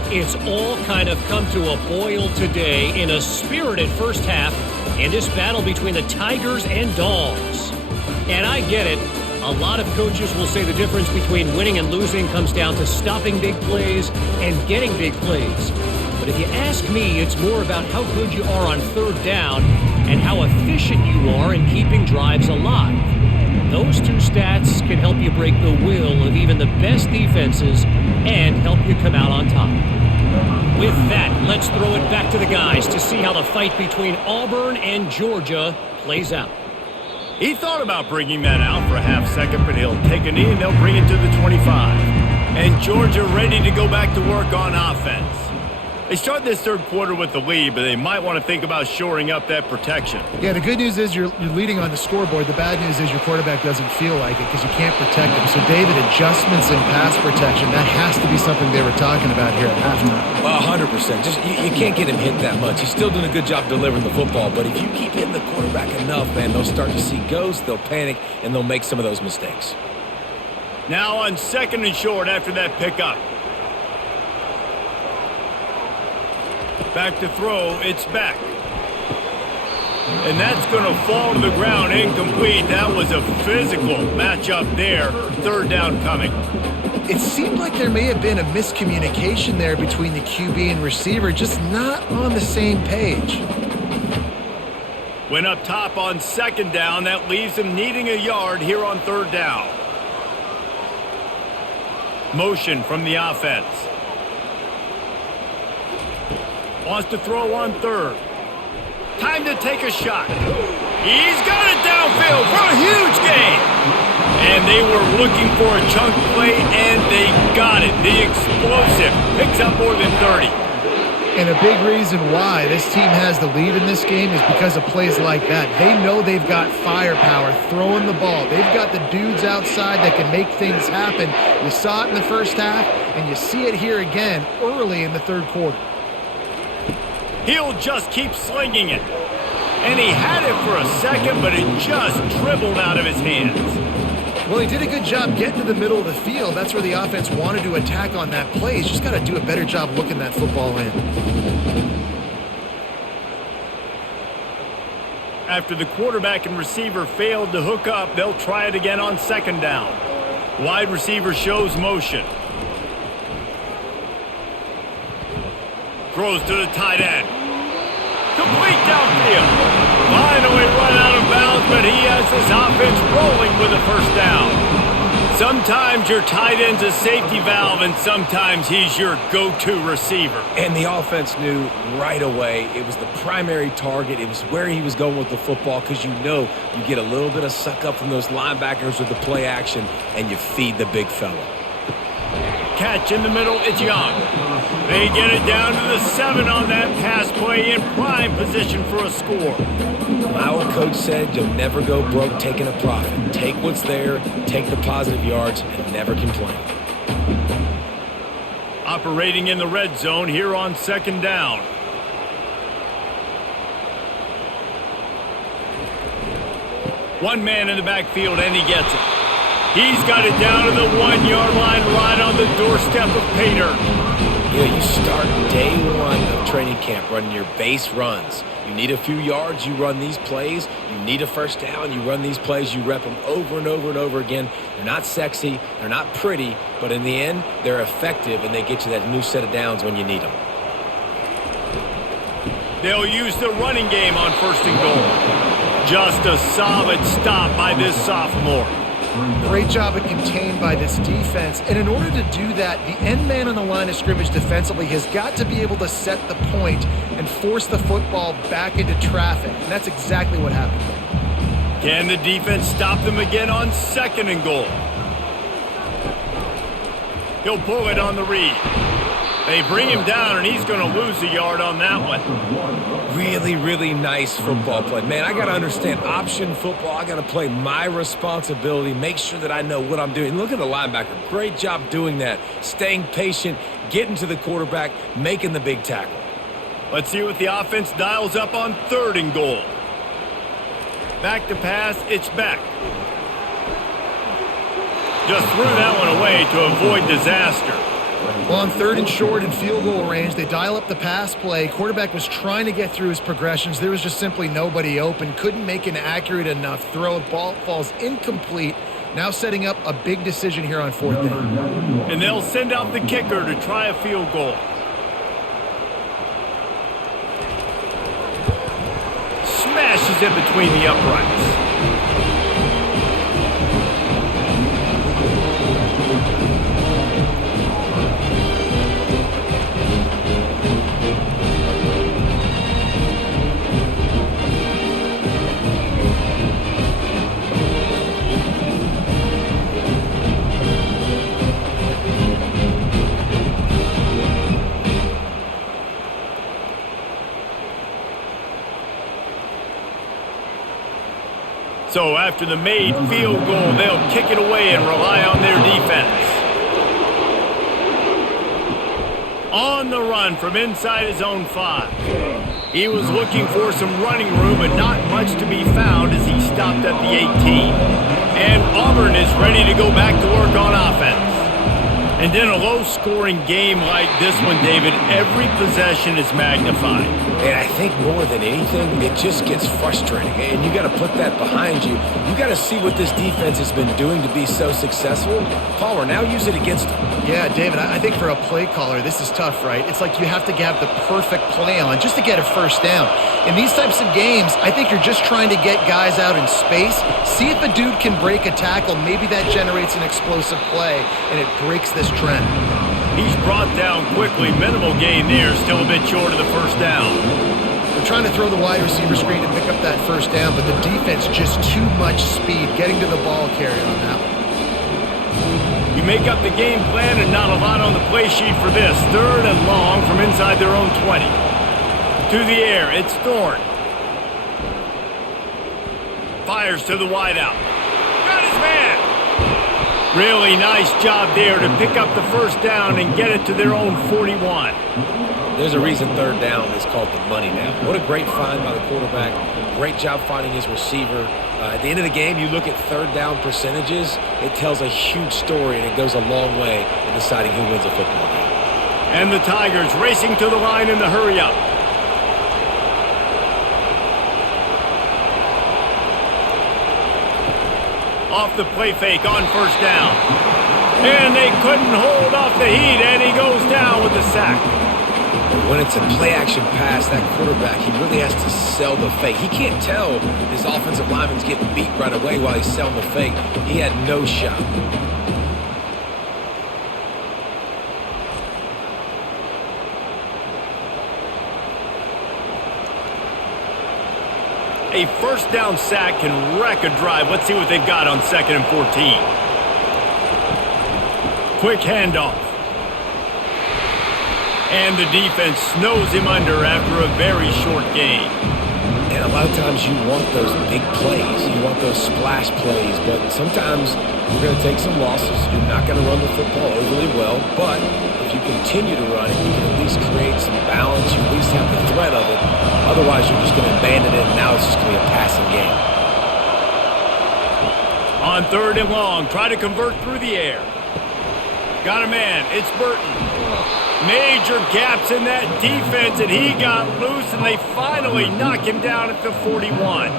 it's all kind of come to a boil today in a spirited first half in this battle between the Tigers and Dogs. And I get it. A lot of coaches will say the difference between winning and losing comes down to stopping big plays and getting big plays. But if you ask me, it's more about how good you are on third down and how efficient you are in keeping drives alive. Those two stats can help you break the will of even the best defenses and help you come out on top. With that, let's throw it back to the guys to see how the fight between Auburn and Georgia plays out. He thought about bringing that out for a half second, but he'll take a knee and they'll bring it to the 25. And Georgia ready to go back to work on offense. They start this third quarter with the lead, but they might want to think about shoring up that protection. Yeah, the good news is you're leading on the scoreboard. The bad news is your quarterback doesn't feel like it because you can't protect him. So, David, adjustments in pass protection, that has to be something they were talking about here at halftime. 100%. Just you can't get him hit that much. He's still doing a good job delivering the football, but if you keep hitting the quarterback enough, man, they'll start to see ghosts, they'll panic, and they'll make some of those mistakes. Now on second and short after that pickup. Back to throw, it's back. And that's going to fall to the ground, incomplete. That was a physical matchup there. Third down coming. It seemed like there may have been a miscommunication there between the QB and receiver, just not on the same page. Went up top on second down. That leaves him needing a yard here on third down. Motion from the offense. Wants to throw on third. Time to take a shot. He's got it downfield for a huge gain. And they were looking for a chunk play, and they got it. The explosive picks up more than 30. And a big reason why this team has the lead in this game is because of plays like that. They know they've got firepower throwing the ball. They've got the dudes outside that can make things happen. You saw it in the first half, and you see it here again early in the third quarter. He'll just keep slinging it. And he had it for a second, but it just dribbled out of his hands. Well, he did a good job getting to the middle of the field. That's where the offense wanted to attack on that play. He's just got to do a better job looking that football in. After the quarterback and receiver failed to hook up, they'll try it again on second down. Wide receiver shows motion. Throws to the tight end. Complete downfield. Finally run out of bounds, but he has his offense rolling with a first down. Sometimes your tight end's a safety valve, and sometimes he's your go-to receiver. And the offense knew right away it was the primary target. It was where he was going with the football because you know you get a little bit of suck up from those linebackers with the play action, and you feed the big fella. Catch in the middle, it's Young. They get it down to the 7 on that pass play in prime position for a score. My old coach said you'll never go broke taking a profit. Take what's there, take the positive yards, and never complain. Operating in the red zone here on second down. One man in the backfield, and he gets it. He's got it down to the 1-yard line right on the doorstep of Pater. Yeah, you start day one of training camp running your base runs. You need a few yards, you run these plays. You need a first down, you run these plays. You rep them over and over and over again. They're not sexy, they're not pretty, but in the end, they're effective, and they get you that new set of downs when you need them. They'll use the running game on first and goal. Just a solid stop by this sophomore. Great job of contained by this defense. And in order to do that, the end man on the line of scrimmage defensively has got to be able to set the point and force the football back into traffic. And that's exactly what happened. Can the defense stop them again on second and goal? He'll pull it on the read. They bring him down, and he's going to lose a yard on that one. Really, really nice football play. Man, I got to understand option football. I got to play my responsibility, make sure that I know what I'm doing. Look at the linebacker. Great job doing that. Staying patient, getting to the quarterback, making the big tackle. Let's see what the offense dials up on third and goal. Back to pass, it's back. Just threw that one away to avoid disaster. Well, on third and short and field goal range, they dial up the pass play. Quarterback was trying to get through his progressions. There was just simply nobody open. Couldn't make an accurate enough throw. Ball falls incomplete. Now setting up a big decision here on fourth down. And they'll send out the kicker to try a field goal. Smashes in between the uprights. So after the made field goal, they'll kick it away and rely on their defense. On the run from inside his own 5. He was looking for some running room, but not much to be found as he stopped at the 18. And Auburn is ready to go back to work on offense. And in a low-scoring game like this one, David, every possession is magnified. And I think more than anything, it just gets frustrating. And you got to put that behind you. You got to see what this defense has been doing to be so successful. Palmer, now use it against them. Yeah, David, I think for a play caller, this is tough, right? It's like you have to have the perfect play on just to get a first down. In these types of games, I think you're just trying to get guys out in space, see if a dude can break a tackle. Maybe that generates an explosive play, and it breaks this trend. He's brought down quickly. Minimal gain there. Still a bit short of the first down. They're trying to throw the wide receiver screen to pick up that first down, but the defense just too much speed getting to the ball carrier on that one. You make up the game plan and not a lot on the play sheet for this. Third and long from inside their own 20. To the air, it's Thorne. Fires to the wideout. Got his man. Really nice job there to pick up the first down and get it to their own 41. There's a reason third down is called the money down. What a great find by the quarterback. Great job finding his receiver. At the end of the game, you look at third down percentages. It tells a huge story, and it goes a long way in deciding who wins a football game. And the Tigers racing to the line in the hurry-up. Off the play fake on first down. And they couldn't hold off the heat, and he goes down with the sack. When it's a play-action pass, that quarterback, he really has to sell the fake. He can't tell his offensive lineman's getting beat right away while he's selling the fake. He had no shot. A first down sack can wreck a drive. Let's see what they've got on 2nd and 14. Quick handoff. And the defense snows him under after a very short gain. And a lot of times you want those big plays. You want those splash plays. But sometimes you're going to take some losses. You're not going to run the football overly well. But if you continue to run it, you can at least create some balance. You at least have the threat of it. Otherwise, you're just going to abandon it, and now it's just going to be a passing game. On 3rd and long, try to convert through the air. Got a man. It's Burton. Major gaps in that defense, and he got loose, and they finally knock him down at the 41.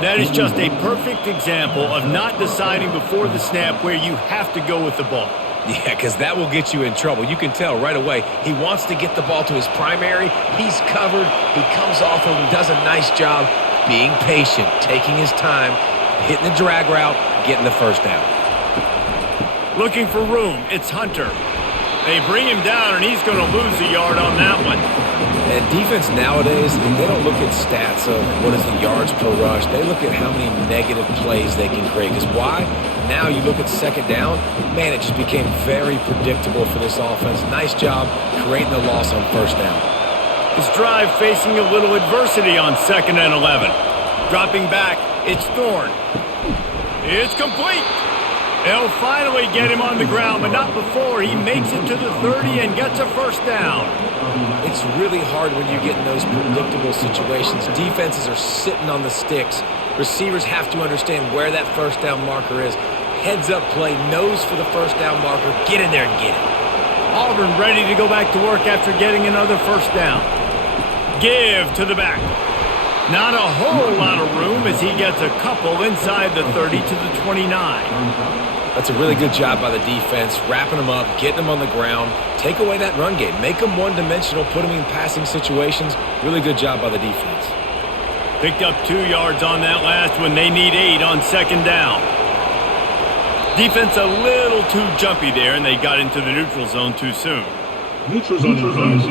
That is just a perfect example of not deciding before the snap where you have to go with the ball. Yeah, because that will get you in trouble. You can tell right away he wants to get the ball to his primary. He's covered. He comes off of him, does a nice job being patient, taking his time, hitting the drag route, getting the first down. Looking for room. It's Hunter. They bring him down, and he's going to lose a yard on that one. And defense nowadays, they don't look at stats of what is the yards per rush. They look at how many negative plays they can create. Because why? Now you look at 2nd down, man, it just became very predictable for this offense. Nice job creating the loss on 1st down. This drive facing a little adversity on 2nd and 11. Dropping back, it's Thorne. It's complete. They'll finally get him on the ground, but not before he makes it to the 30 and gets a first down. It's really hard when you get in those predictable situations. Defenses are sitting on the sticks. Receivers have to understand where that first down marker is. Heads up play, nose for the first down marker. Get in there and get it. Auburn ready to go back to work after getting another first down. Give to the back. Not a whole lot of room as he gets a couple inside the 30 to the 29. That's a really good job by the defense, wrapping them up, getting them on the ground. Take away that run game. Make them one-dimensional, put them in passing situations. Really good job by the defense. Picked up 2 yards on that last one. They need 8 on 2nd down. Defense a little too jumpy there, and they got into the neutral zone too soon. Neutral zone defense.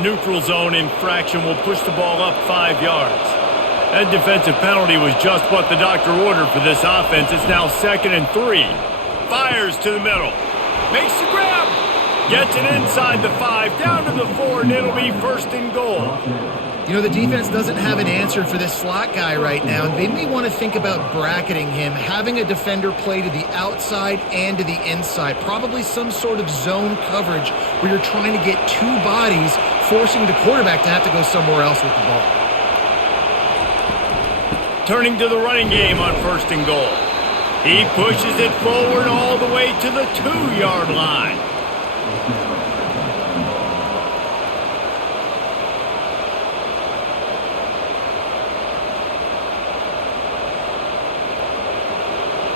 Neutral zone infraction will push the ball up 5 yards. That defensive penalty was just what the doctor ordered for this offense. It's now 2nd and 3. Fires to the middle. Makes the grab. Gets it inside the 5, down to the 4, and it'll be 1st and goal. You know, the defense doesn't have an answer for this slot guy right now. They may want to think about bracketing him, having a defender play to the outside and to the inside. Probably some sort of zone coverage where you're trying to get 2 bodies, forcing the quarterback to have to go somewhere else with the ball. Turning to the running game on 1st and goal. He pushes it forward all the way to the 2-yard line.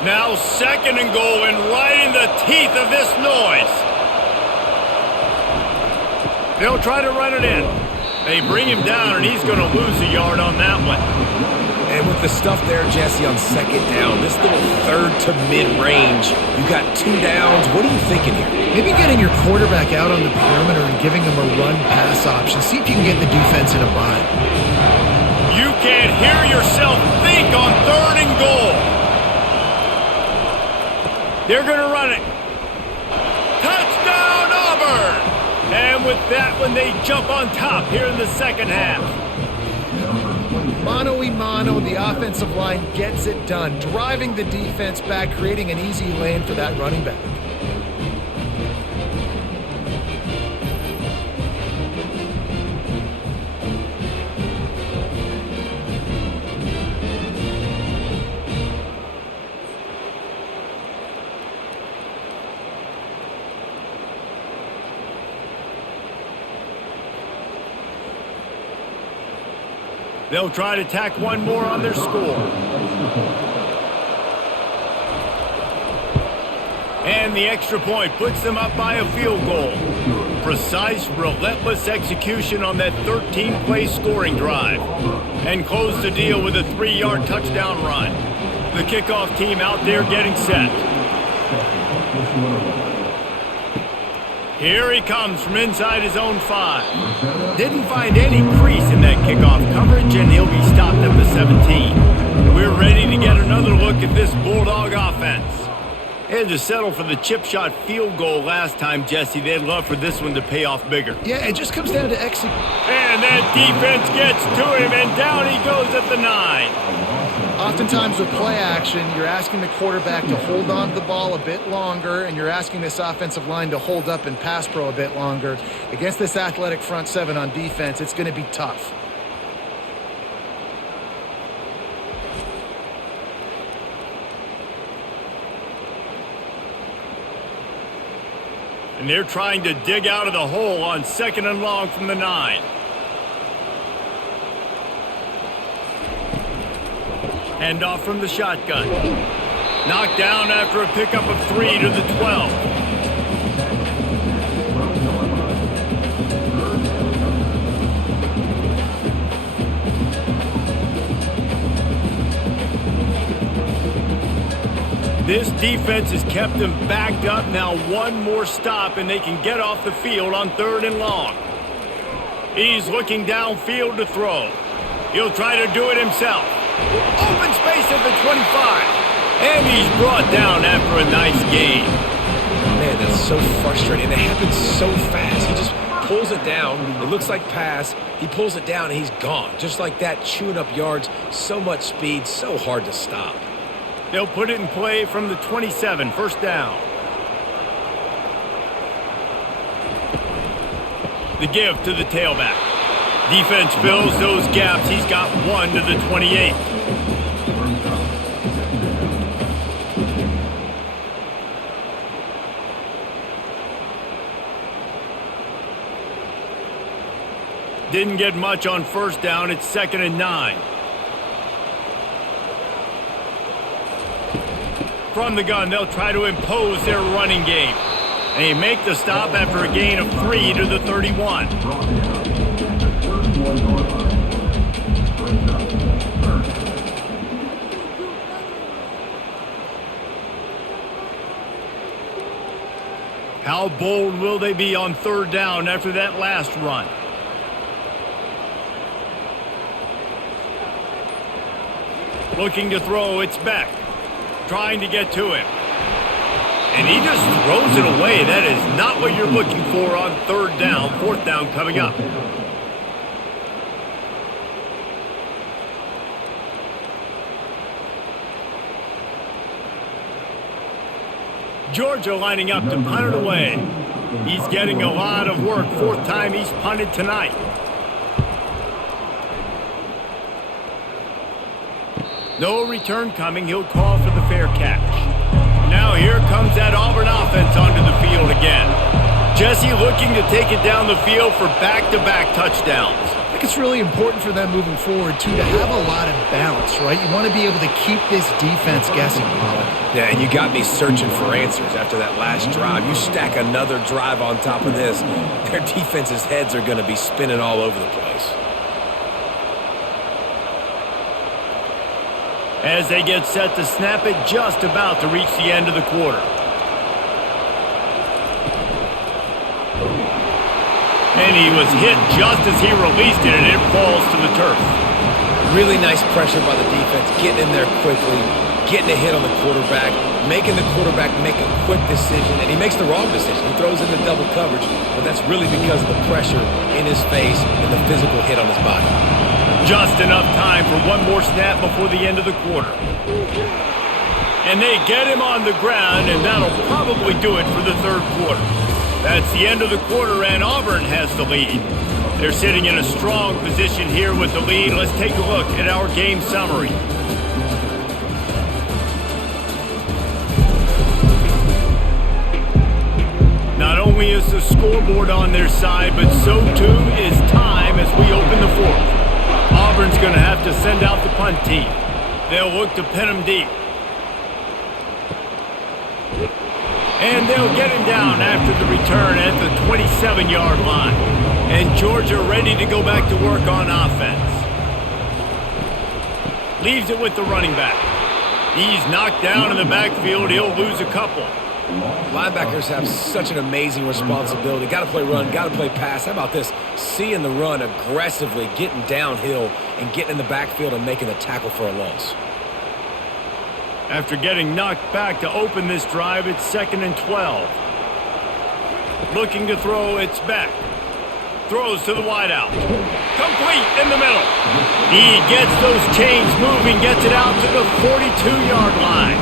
Now 2nd and goal, and right in the teeth of this noise. They'll try to run it in. They bring him down, and he's going to lose a yard on that one. And with the stuff there, Jesse, on 2nd down, this little 3rd to mid-range, you got 2 downs. What are you thinking here? Maybe getting your quarterback out on the perimeter and giving him a run-pass option. See if you can get the defense in a bind. You can't hear yourself think on 3rd and goal. They're going to run it. Touchdown, Auburn! And with that one, they jump on top here in the 2nd half. Mano-a-mano, the offensive line gets it done, driving the defense back, creating an easy lane for that running back. They'll try to tack one more on their score. And the extra point puts them up by a field goal. Precise, relentless execution on that 13-play scoring drive. And close the deal with a 3-yard touchdown run. The kickoff team out there getting set. Here he comes from inside his own 5. Didn't find any crease in that kickoff coverage, and he'll be stopped at the 17. We're ready to get another look at this Bulldog offense. They had to settle for the chip shot field goal last time, Jesse. They'd love for this one to pay off bigger. Yeah, it just comes down to execution. And that defense gets to him, and down he goes at the 9. Oftentimes with play action, you're asking the quarterback to hold on to the ball a bit longer, and you're asking this offensive line to hold up and pass pro a bit longer. Against this athletic front 7 on defense, it's going to be tough. And they're trying to dig out of the hole on 2nd and long from the 9. Handoff from the shotgun. Knocked down after a pickup of 3 to the 12. This defense has kept them backed up. Now one more stop and they can get off the field on 3rd and long. He's looking downfield to throw. He'll try to do it himself. Open space at the 25. And he's brought down after a nice gain. Man, that's so frustrating. It happens so fast. He just pulls it down. It looks like pass. He pulls it down and he's gone. Just like that, chewing up yards. So much speed, so hard to stop. They'll put it in play from the 27, 1st down. The give to the tailback. Defense fills those gaps. He's got 1 to the 28. Didn't get much on 1st down. It's 2nd and 9. From the gun, they'll try to impose their running game. And they make the stop after a gain of 3 to the 31. How bold will they be on 3rd down after that last run? Looking to throw, it's Beck. Trying to get to him. And he just throws it away. That is not what you're looking for on 3rd down. 4th down coming up. Georgia lining up to punt it away. He's getting a lot of work. 4th time he's punted tonight. No return coming. He'll call for the fair catch. Now here comes that Auburn offense onto the field again. Jesse looking to take it down the field for back-to-back touchdowns. I think it's really important for them moving forward, too, to have a lot of balance, right? You want to be able to keep this defense guessing, Pollard. Yeah, and you got me searching for answers after that last drive. You stack another drive on top of this, their defense's heads are going to be spinning all over the place. As they get set to snap it, just about to reach the end of the quarter. And he was hit just as he released it, and it falls to the turf. Really nice pressure by the defense, getting in there quickly, getting a hit on the quarterback, making the quarterback make a quick decision, and he makes the wrong decision. He throws into double coverage, but that's really because of the pressure in his face and the physical hit on his body. Just enough time for one more snap before the end of the quarter. And they get him on the ground, and that'll probably do it for the third quarter. That's the end of the quarter, and Auburn has the lead. They're sitting in a strong position here with the lead. Let's take a look at our game summary. Not only is the scoreboard on their side, but so too is time as we open the fourth. Auburn's going to have to send out the punt team. They'll look to pin him deep. And they'll get him down after the return at the 27-yard line. And Georgia ready to go back to work on offense. Leaves it with the running back. He's knocked down in the backfield. He'll lose a couple. Linebackers have such an amazing responsibility. Got to play run, got to play pass. How about this? Seeing the run aggressively, getting downhill, and getting in the backfield and making the tackle for a loss. After getting knocked back to open this drive, it's 2nd and 12. Looking to throw, it's back. Throws to the wideout. Complete in the middle. He gets those chains moving, gets it out to the 42-yard line.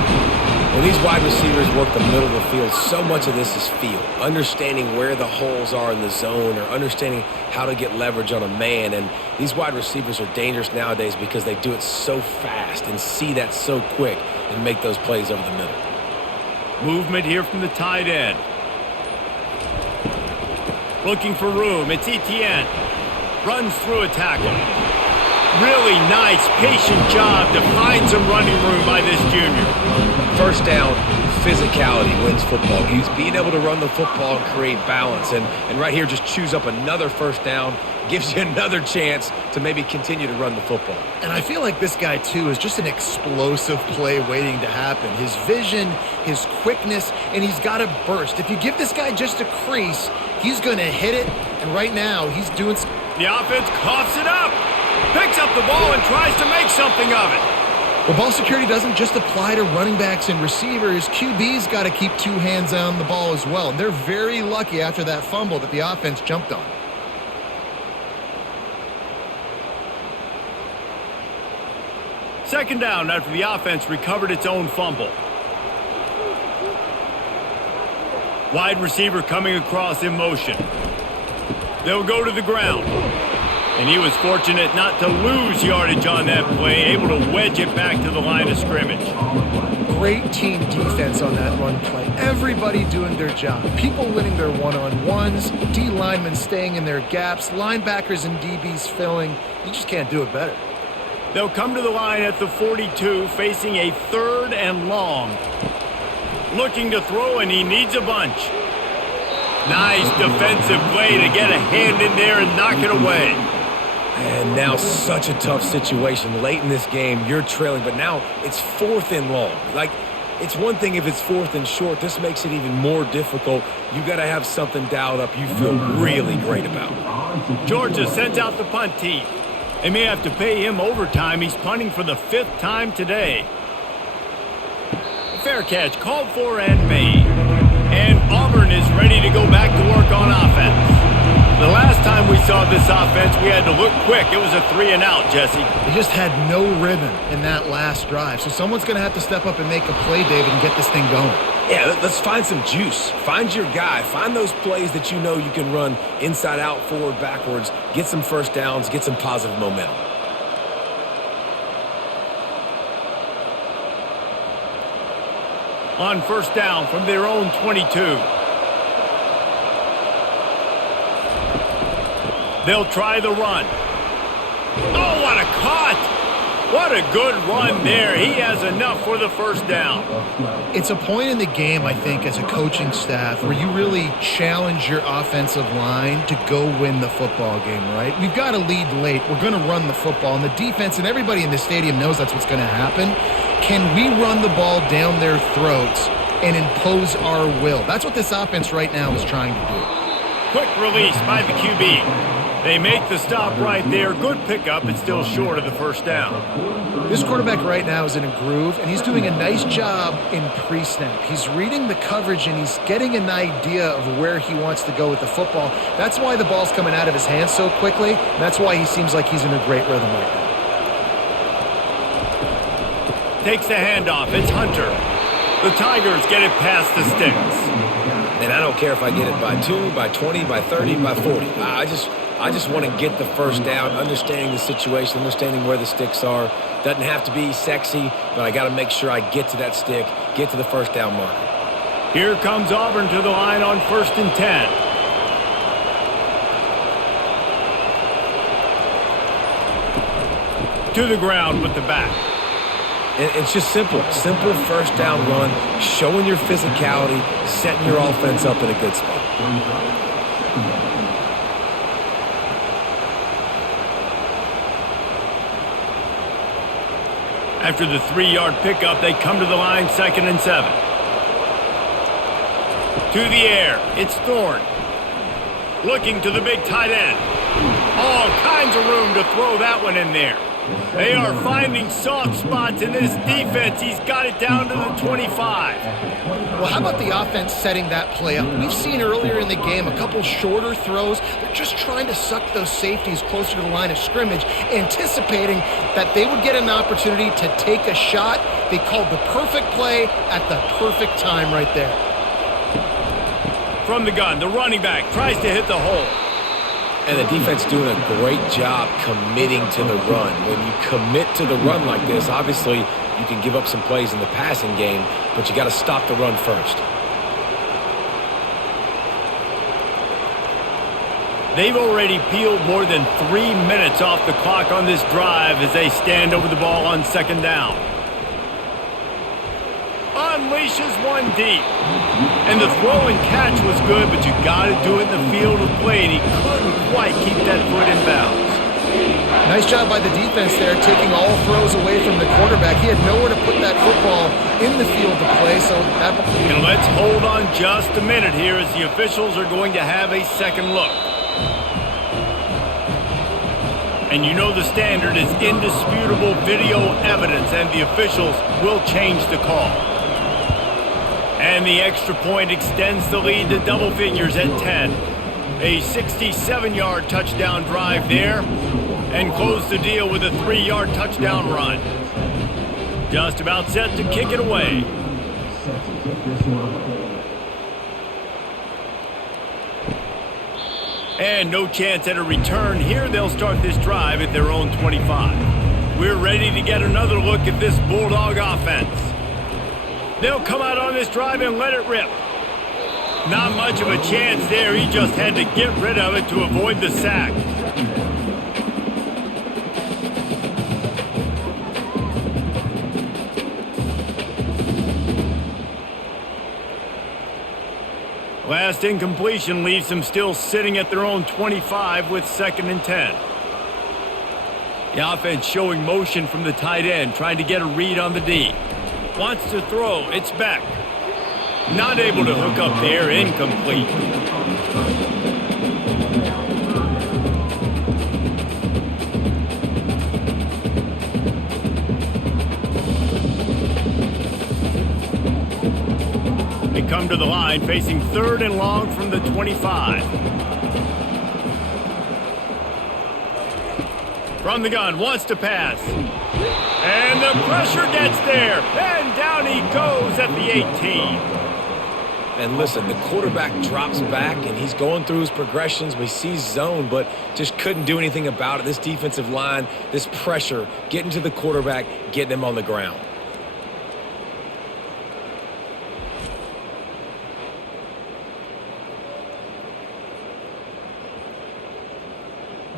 When these wide receivers work the middle of the field, so much of this is feel. Understanding where the holes are in the zone or understanding how to get leverage on a man. And these wide receivers are dangerous nowadays because they do it so fast and see that so quick and make those plays over the middle. Movement here from the tight end. Looking for room. It's Etienne. Runs through a tackle. Really nice, patient job to find some running room by this junior. First down, physicality wins football games. Being able to run the football and create balance. And right here, just choose up another first down. Gives you another chance to maybe continue to run the football. And I feel like this guy, too, is just an explosive play waiting to happen. His vision, his quickness, and he's got a burst. If you give this guy just a crease, he's going to hit it. And right now, he's doing... The offense coughs it up. Picks up the ball and tries to make something of it. Well, ball security doesn't just apply to running backs and receivers. QB's got to keep two hands on the ball as well. And they're very lucky after that fumble that the offense jumped on. Second down after the offense recovered its own fumble. Wide receiver coming across in motion. They'll go to the ground. And he was fortunate not to lose yardage on that play, able to wedge it back to the line of scrimmage. Great team defense on that run play. Everybody doing their job. People winning their one-on-ones, D linemen staying in their gaps, linebackers and DBs filling. You just can't do it better. They'll come to the line at the 42, facing a 3rd and long. Looking to throw, and he needs a bunch. Nice defensive play to get a hand in there and knock it away. And now such a tough situation. Late in this game, you're trailing, but now it's 4th and long. Like, it's one thing if it's 4th and short. This makes it even more difficult. You got to have something dialed up you feel really great about. Georgia sends out the punt team. They may have to pay him overtime. He's punting for the 5th time today. Fair catch called for and made. And Auburn is ready to go back to work on offense. The last time we saw this offense, we had to look quick. It was a 3-and-out, Jesse. They just had no rhythm in that last drive. So someone's going to have to step up and make a play, David, and get this thing going. Yeah, let's find some juice. Find your guy. Find those plays that you know you can run inside out, forward, backwards. Get some first downs. Get some positive momentum. On first down from their own 22. They'll try the run. Oh, what a cut! What a good run there. He has enough for the first down. It's a point in the game, I think, as a coaching staff where you really challenge your offensive line to go win the football game, right? We've got to lead late. We're going to run the football. And the defense and everybody in the stadium knows that's what's going to happen. Can we run the ball down their throats and impose our will? That's what this offense right now is trying to do. Quick release by the QB. They make the stop right there. Good pickup. It's still short of the first down. This quarterback right now is in a groove, and he's doing a nice job in pre-snap. He's reading the coverage, and he's getting an idea of where he wants to go with the football. That's why the ball's coming out of his hands so quickly, and that's why he seems like he's in a great rhythm right now. Takes the handoff. It's Hunter. The Tigers get it past the sticks. And I don't care if I get it by 2, by 20, by 30, by 40. I just want to get the first down, understanding the situation, understanding where the sticks are. Doesn't have to be sexy, but I got to make sure I get to that stick, get to the first down marker. Here comes Auburn to the line on 1st and 10. To the ground with the back. And it's just simple first down run, showing your physicality, setting your offense up in a good spot. After the 3-yard pickup, they come to the line 2nd and 7. To the air, it's Thorne. Looking to the big tight end. All kinds of room to throw that one in there. They are finding soft spots in this defense. He's got it down to the 25. Well, how about the offense setting that play up? We've seen earlier in the game a couple shorter throws. They're just trying to suck those safeties closer to the line of scrimmage, anticipating that they would get an opportunity to take a shot. They called the perfect play at the perfect time right there. From the gun, the running back tries to hit the hole. And the defense doing a great job committing to the run. When you commit to the run like this, obviously you can give up some plays in the passing game, but you got to stop the run first. They've already peeled more than 3 minutes off the clock on this drive as they stand over the ball on 2nd down. Unleashes one deep. And the throw and catch was good, but you got to do it in the field of play, and he couldn't quite keep that foot in bounds. Nice job by the defense there, taking all throws away from the quarterback. He had nowhere to put that football in the field of play, so that... And let's hold on just a minute here as the officials are going to have a second look. And you know the standard is indisputable video evidence, and the officials will change the call. And the extra point extends the lead to double figures at 10. A 67-yard touchdown drive there, and close the deal with a 3-yard touchdown run. Just about set to kick it away. And no chance at a return. Here they'll start this drive at their own 25. We're ready to get another look at this Bulldog offense. They'll come out on this drive and let it rip. Not much of a chance there. He just had to get rid of it to avoid the sack. Last incompletion leaves them still sitting at their own 25 with 2nd and 10. The offense showing motion from the tight end, trying to get a read on the D. Wants to throw. It's back. Not able to hook up there. Incomplete. They come to the line facing 3rd and long from the 25. From the gun, wants to pass. And the pressure gets there. And down he goes at the 18. And listen, the quarterback drops back, and he's going through his progressions. We see zone, but just couldn't do anything about it. This defensive line, this pressure, getting to the quarterback, getting him on the ground.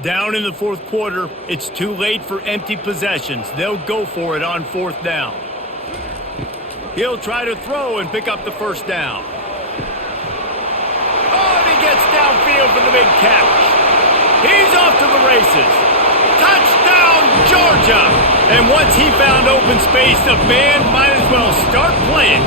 Down in the 4th quarter, it's too late for empty possessions. They'll go for it on 4th down. He'll try to throw and pick up the first down. Oh, and he gets downfield for the big catch. He's off to the races. Touchdown, Georgia! And once he found open space, the band might as well start playing.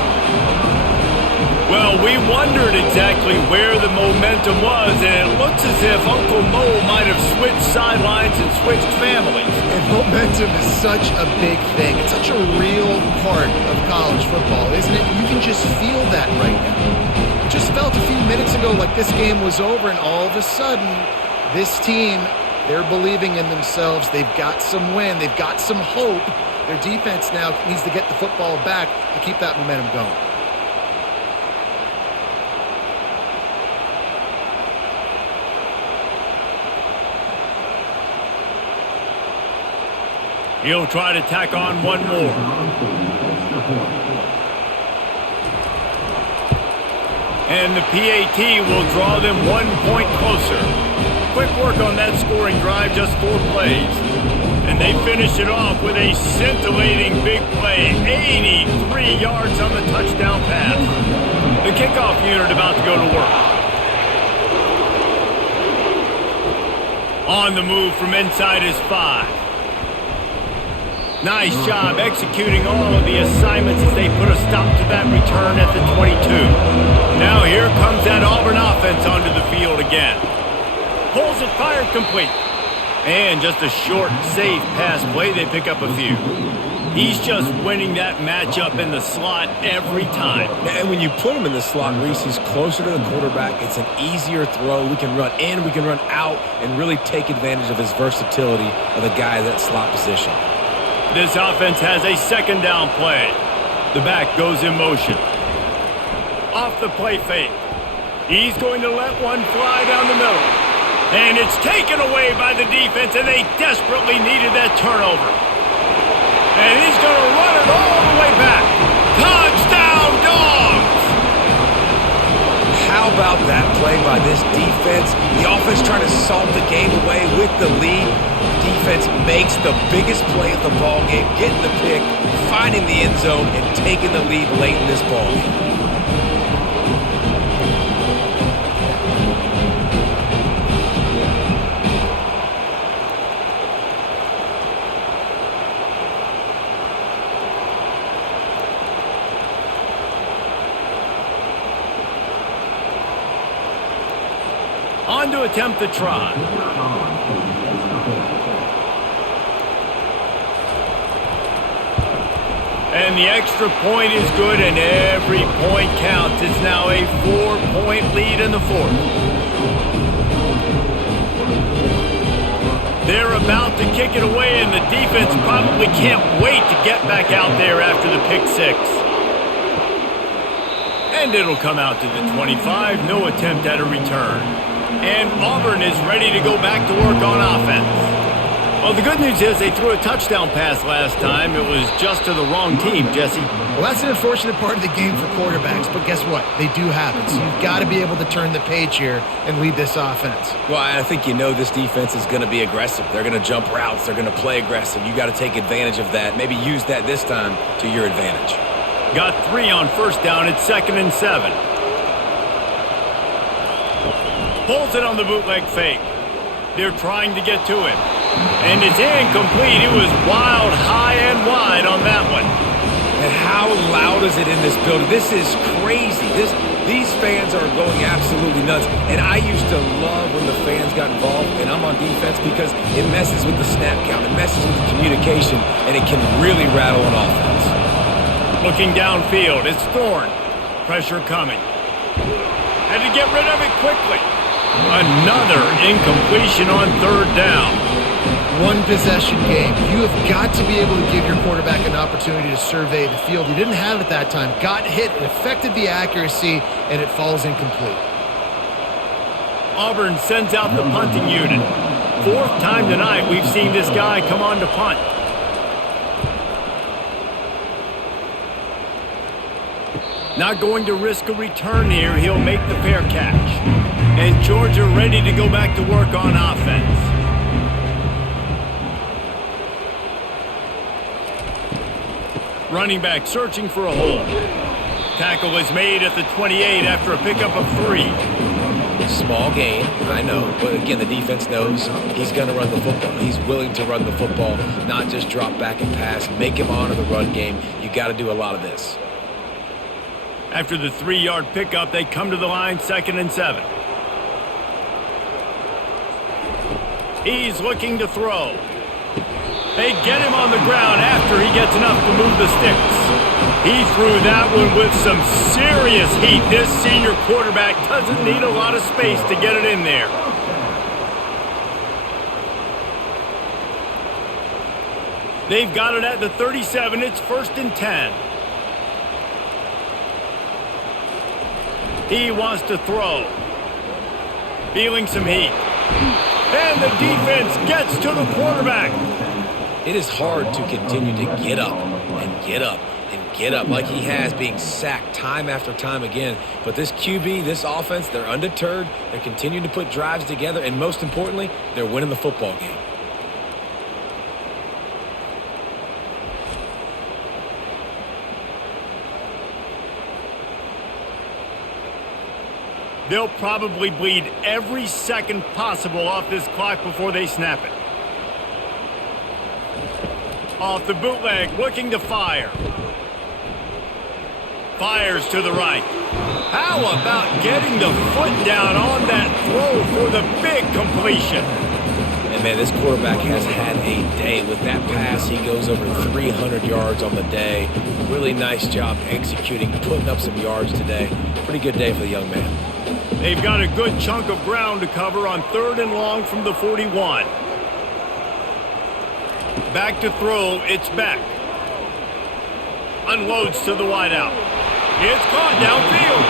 Well, we wondered exactly where the momentum was, and it looks as if Uncle Mo might have switched sidelines and switched families. And momentum is such a big thing. It's such a real part of college football, isn't it? You can just feel that right now. It just felt a few minutes ago like this game was over, and all of a sudden, this team, they're believing in themselves. They've got some wind. They've got some hope. Their defense now needs to get the football back to keep that momentum going. He'll try to tack on one more. And the PAT will draw them 1 point closer. Quick work on that scoring drive, just 4 plays. And they finish it off with a scintillating big play. 83 yards on the touchdown pass. The kickoff unit about to go to work. On the move from inside his 5. Nice job executing all of the assignments as they put a stop to that return at the 22. Now here comes that Auburn offense onto the field again. Pulls it, fired complete. And just a short, safe pass play, they pick up a few. He's just winning that matchup in the slot every time. And when you put him in the slot, Reese, he's closer to the quarterback. It's an easier throw. We can run in, we can run out, and really take advantage of his versatility of the guy in that slot position. This offense has a second down play. The back goes in motion. Off the play fake. He's going to let one fly down the middle. And it's taken away by the defense, and they desperately needed that turnover. And he's going to run it all the way back. Touchdown, Dogs! How about that play by this defense? The offense trying to salt the game away with the lead. Defense makes the biggest play of the ball game, getting the pick, finding the end zone, and taking the lead late in this ball game. On to attempt the try. And the extra point is good, and every point counts. It's now a 4-point lead in the 4th. They're about to kick it away, and the defense probably can't wait to get back out there after the pick 6. And it'll come out to the 25. No attempt at a return. And Auburn is ready to go back to work on offense. Well, the good news is they threw a touchdown pass last time. It was just to the wrong team, Jesse. Well, that's an unfortunate part of the game for quarterbacks, but guess what? They do happen. So you've got to be able to turn the page here and lead this offense. Well, I think this defense is going to be aggressive. They're going to jump routes. They're going to play aggressive. You got to take advantage of that. Maybe use that this time to your advantage. Got 3 on first down. It's 2nd and 7. Pulls it on the bootleg fake. They're trying to get to him. And it's incomplete. It was wild, high and wide on that one. And how loud is it in this building? This is crazy. These fans are going absolutely nuts. And I used to love when the fans got involved, and I'm on defense, because it messes with the snap count. It messes with the communication, and it can really rattle an offense. Looking downfield, it's Thorne. Pressure coming. Had to get rid of it quickly. Another incompletion on 3rd down. One possession game. You have got to be able to give your quarterback an opportunity to survey the field. He didn't have it that time. Got hit. It affected the accuracy, and it falls incomplete. Auburn sends out the punting unit. 4th time tonight we've seen this guy come on to punt. Not going to risk a return here. He'll make the fair catch. And Georgia ready to go back to work on offense. Running back searching for a hole. Tackle is made at the 28 after a pickup of 3. Small gain, I know, but again, the defense knows he's going to run the football. He's willing to run the football, not just drop back and pass, make him honor the run game. You got to do a lot of this. After the 3-yard pickup, they come to the line, 2nd and 7. He's looking to throw. They get him on the ground after he gets enough to move the sticks. He threw that one with some serious heat. This senior quarterback doesn't need a lot of space to get it in there. They've got it at the 37. It's 1st and 10. He wants to throw. Feeling some heat. And the defense gets to the quarterback. It is hard to continue to get up and get up and get up like he has, being sacked time after time again. But this QB, this offense, they're undeterred. They're continuing to put drives together, and most importantly, they're winning the football game. They'll probably bleed every second possible off this clock before they snap it. Off the bootleg, looking to fire. Fires to the right. How about getting the foot down on that throw for the big completion? And, man, this quarterback has had a day. With that pass, he goes over 300 yards on the day. Really nice job executing, putting up some yards today. Pretty good day for the young man. They've got a good chunk of ground to cover on 3rd and long from the 41. Back to throw, it's back. Unloads to the wideout. It's caught downfield.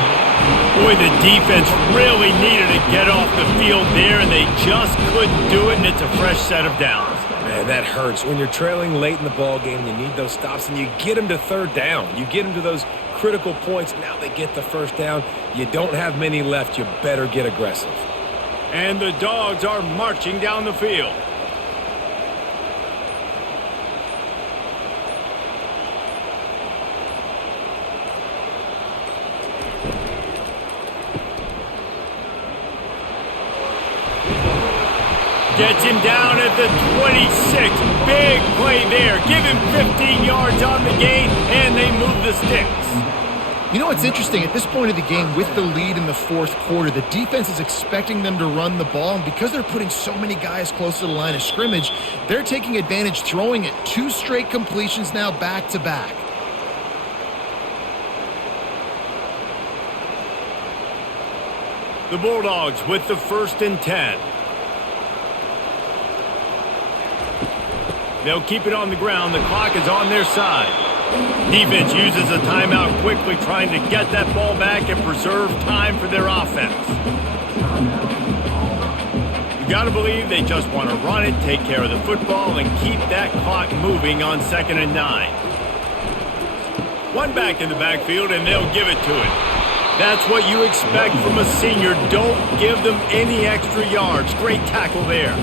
Boy, the defense really needed to get off the field there, and they just couldn't do it, and it's a fresh set of downs. Man, that hurts. When you're trailing late in the ball game, you need those stops, and you get them to 3rd down. You get them to those critical points. Now they get the 1st down. You don't have many left. You better get aggressive. And the Dogs are marching down the field. Gets him down at the 26. Big play there. Give him 15 yards on the gain, and they move the sticks. You know what's interesting? At this point of the game, with the lead in the 4th quarter, the defense is expecting them to run the ball, and because they're putting so many guys close to the line of scrimmage, they're taking advantage, throwing it 2 straight completions now back-to-back. The Bulldogs with the 1st and 10. They'll keep it on the ground. The clock is on their side. Defense uses a timeout quickly, trying to get that ball back and preserve time for their offense. You got to believe they just want to run it, take care of the football, and keep that clock moving on 2nd and 9. One back in the backfield, and they'll give it to it. That's what you expect from a senior. Don't give them any extra yards. Great tackle there.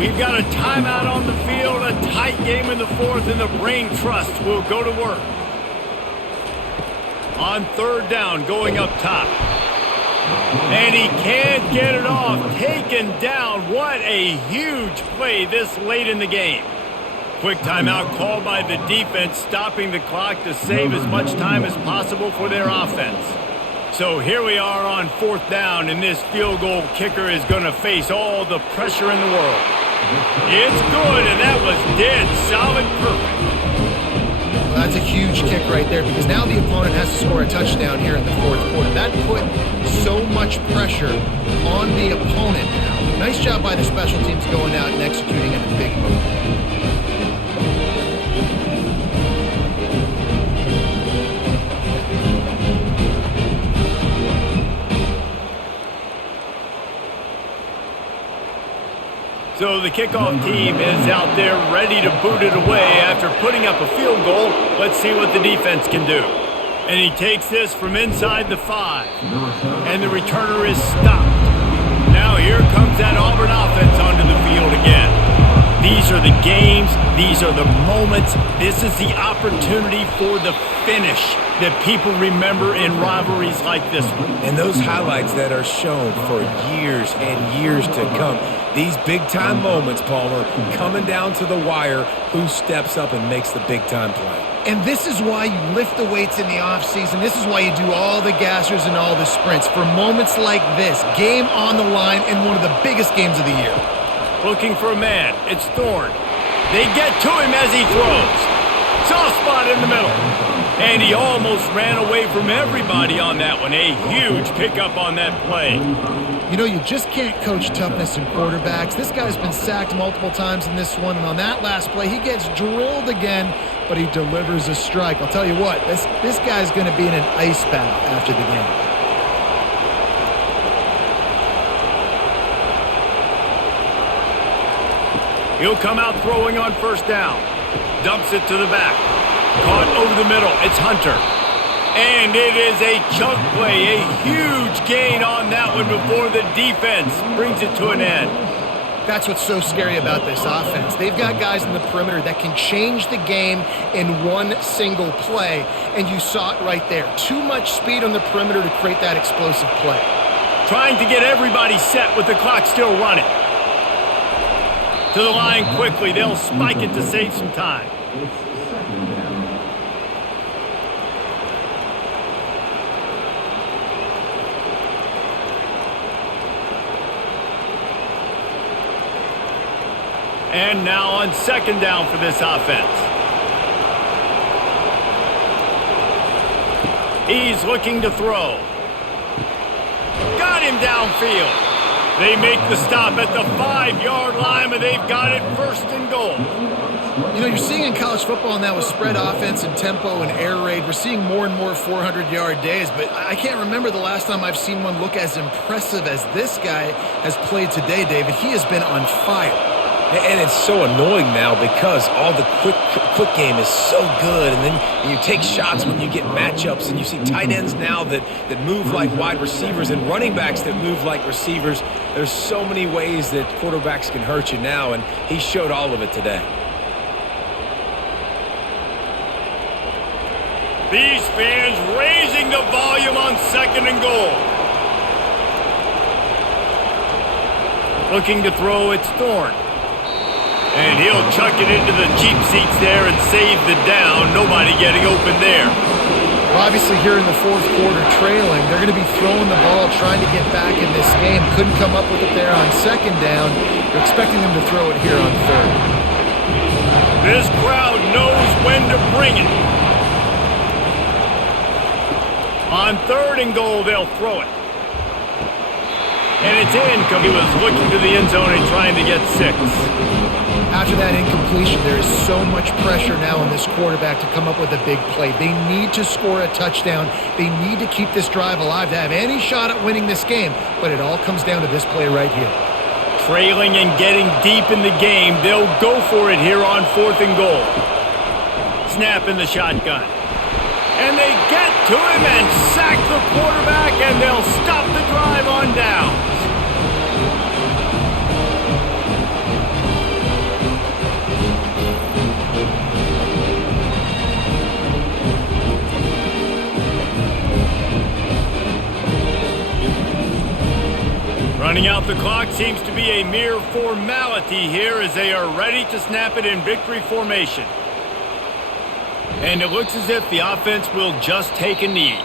We've got a timeout on the field, a tight game in the 4th, and the Brain Trust will go to work. On 3rd down, going up top. And he can't get it off. Taken down. What a huge play this late in the game. Quick timeout called by the defense, stopping the clock to save as much time as possible for their offense. So here we are on 4th down, and this field goal kicker is going to face all the pressure in the world. It's good, and that was dead solid perfect. Well, that's a huge kick right there, because now the opponent has to score a touchdown here in the 4th quarter. That put so much pressure on the opponent now. Nice job by the special teams going out and executing in a big move. So the kickoff team is out there ready to boot it away after putting up a field goal. Let's see what the defense can do. And he takes this from inside the 5. And the returner is stopped. Now here comes that Auburn offense onto the field again. These are the games. These are the moments. This is the opportunity for the finish that people remember in rivalries like this one. And those highlights that are shown for years and years to come. These big-time moments, Palmer, coming down to the wire, who steps up and makes the big-time play. And this is why you lift the weights in the offseason. This is why you do all the gassers and all the sprints. For moments like this, game on the line in one of the biggest games of the year. Looking for a man. It's Thorne. They get to him as he throws. Soft spot in the middle. And he almost ran away from everybody on that one. A huge pickup on that play. You know, you just can't coach toughness in quarterbacks. This guy's been sacked multiple times in this one, and on that last play, he gets drilled again, but he delivers a strike. I'll tell you what, this guy's going to be in an ice bath after the game. He'll come out throwing on first down. Dumps it to the back. Caught over the middle. It's Hunter. And it is a chunk play, a huge gain on that one before the defense brings it to an end. That's what's so scary about this offense. They've got guys in the perimeter that can change the game in one single play, and you saw it right there. Too much speed on the perimeter to create that explosive play. Trying to get everybody set with the clock still running. To the line quickly. They'll spike it to save some time. And now on second down for this offense. He's looking to throw. Got him downfield. They make the stop at the 5-yard line, but they've got it first and goal. You know, you're seeing in college football now with spread offense and tempo and air raid, we're seeing more and more 400-yard days, but I can't remember the last time I've seen one look as impressive as this guy has played today, David. He has been on fire. And it's so annoying now because all the quick game is so good, and then you take shots when you get matchups, and you see tight ends now that move like wide receivers and running backs that move like receivers. There's so many ways that quarterbacks can hurt you now, and he showed all of it today. These fans raising the volume on second and goal. Looking to throw, it's Thorne. And he'll chuck it into the cheap seats there and save the down. Nobody getting open there. Well, obviously here in the fourth quarter trailing, they're going to be throwing the ball, trying to get back in this game. Couldn't come up with it there on second down. They're expecting them to throw it here on third. This crowd knows when to bring it. On third and goal, they'll throw it. And it's in. He was looking to the end zone and trying to get 6. After that incompletion, there is so much pressure now on this quarterback to come up with a big play. They need to score a touchdown. They need to keep this drive alive to have any shot at winning this game. But it all comes down to this play right here. Trailing and getting deep in the game, they'll go for it here on fourth and goal. Snap in the shotgun. And they get to him and sack the quarterback, and they'll stop the drive on downs. Running out the clock seems to be a mere formality here as they are ready to snap it in victory formation. And it looks as if the offense will just take a knee.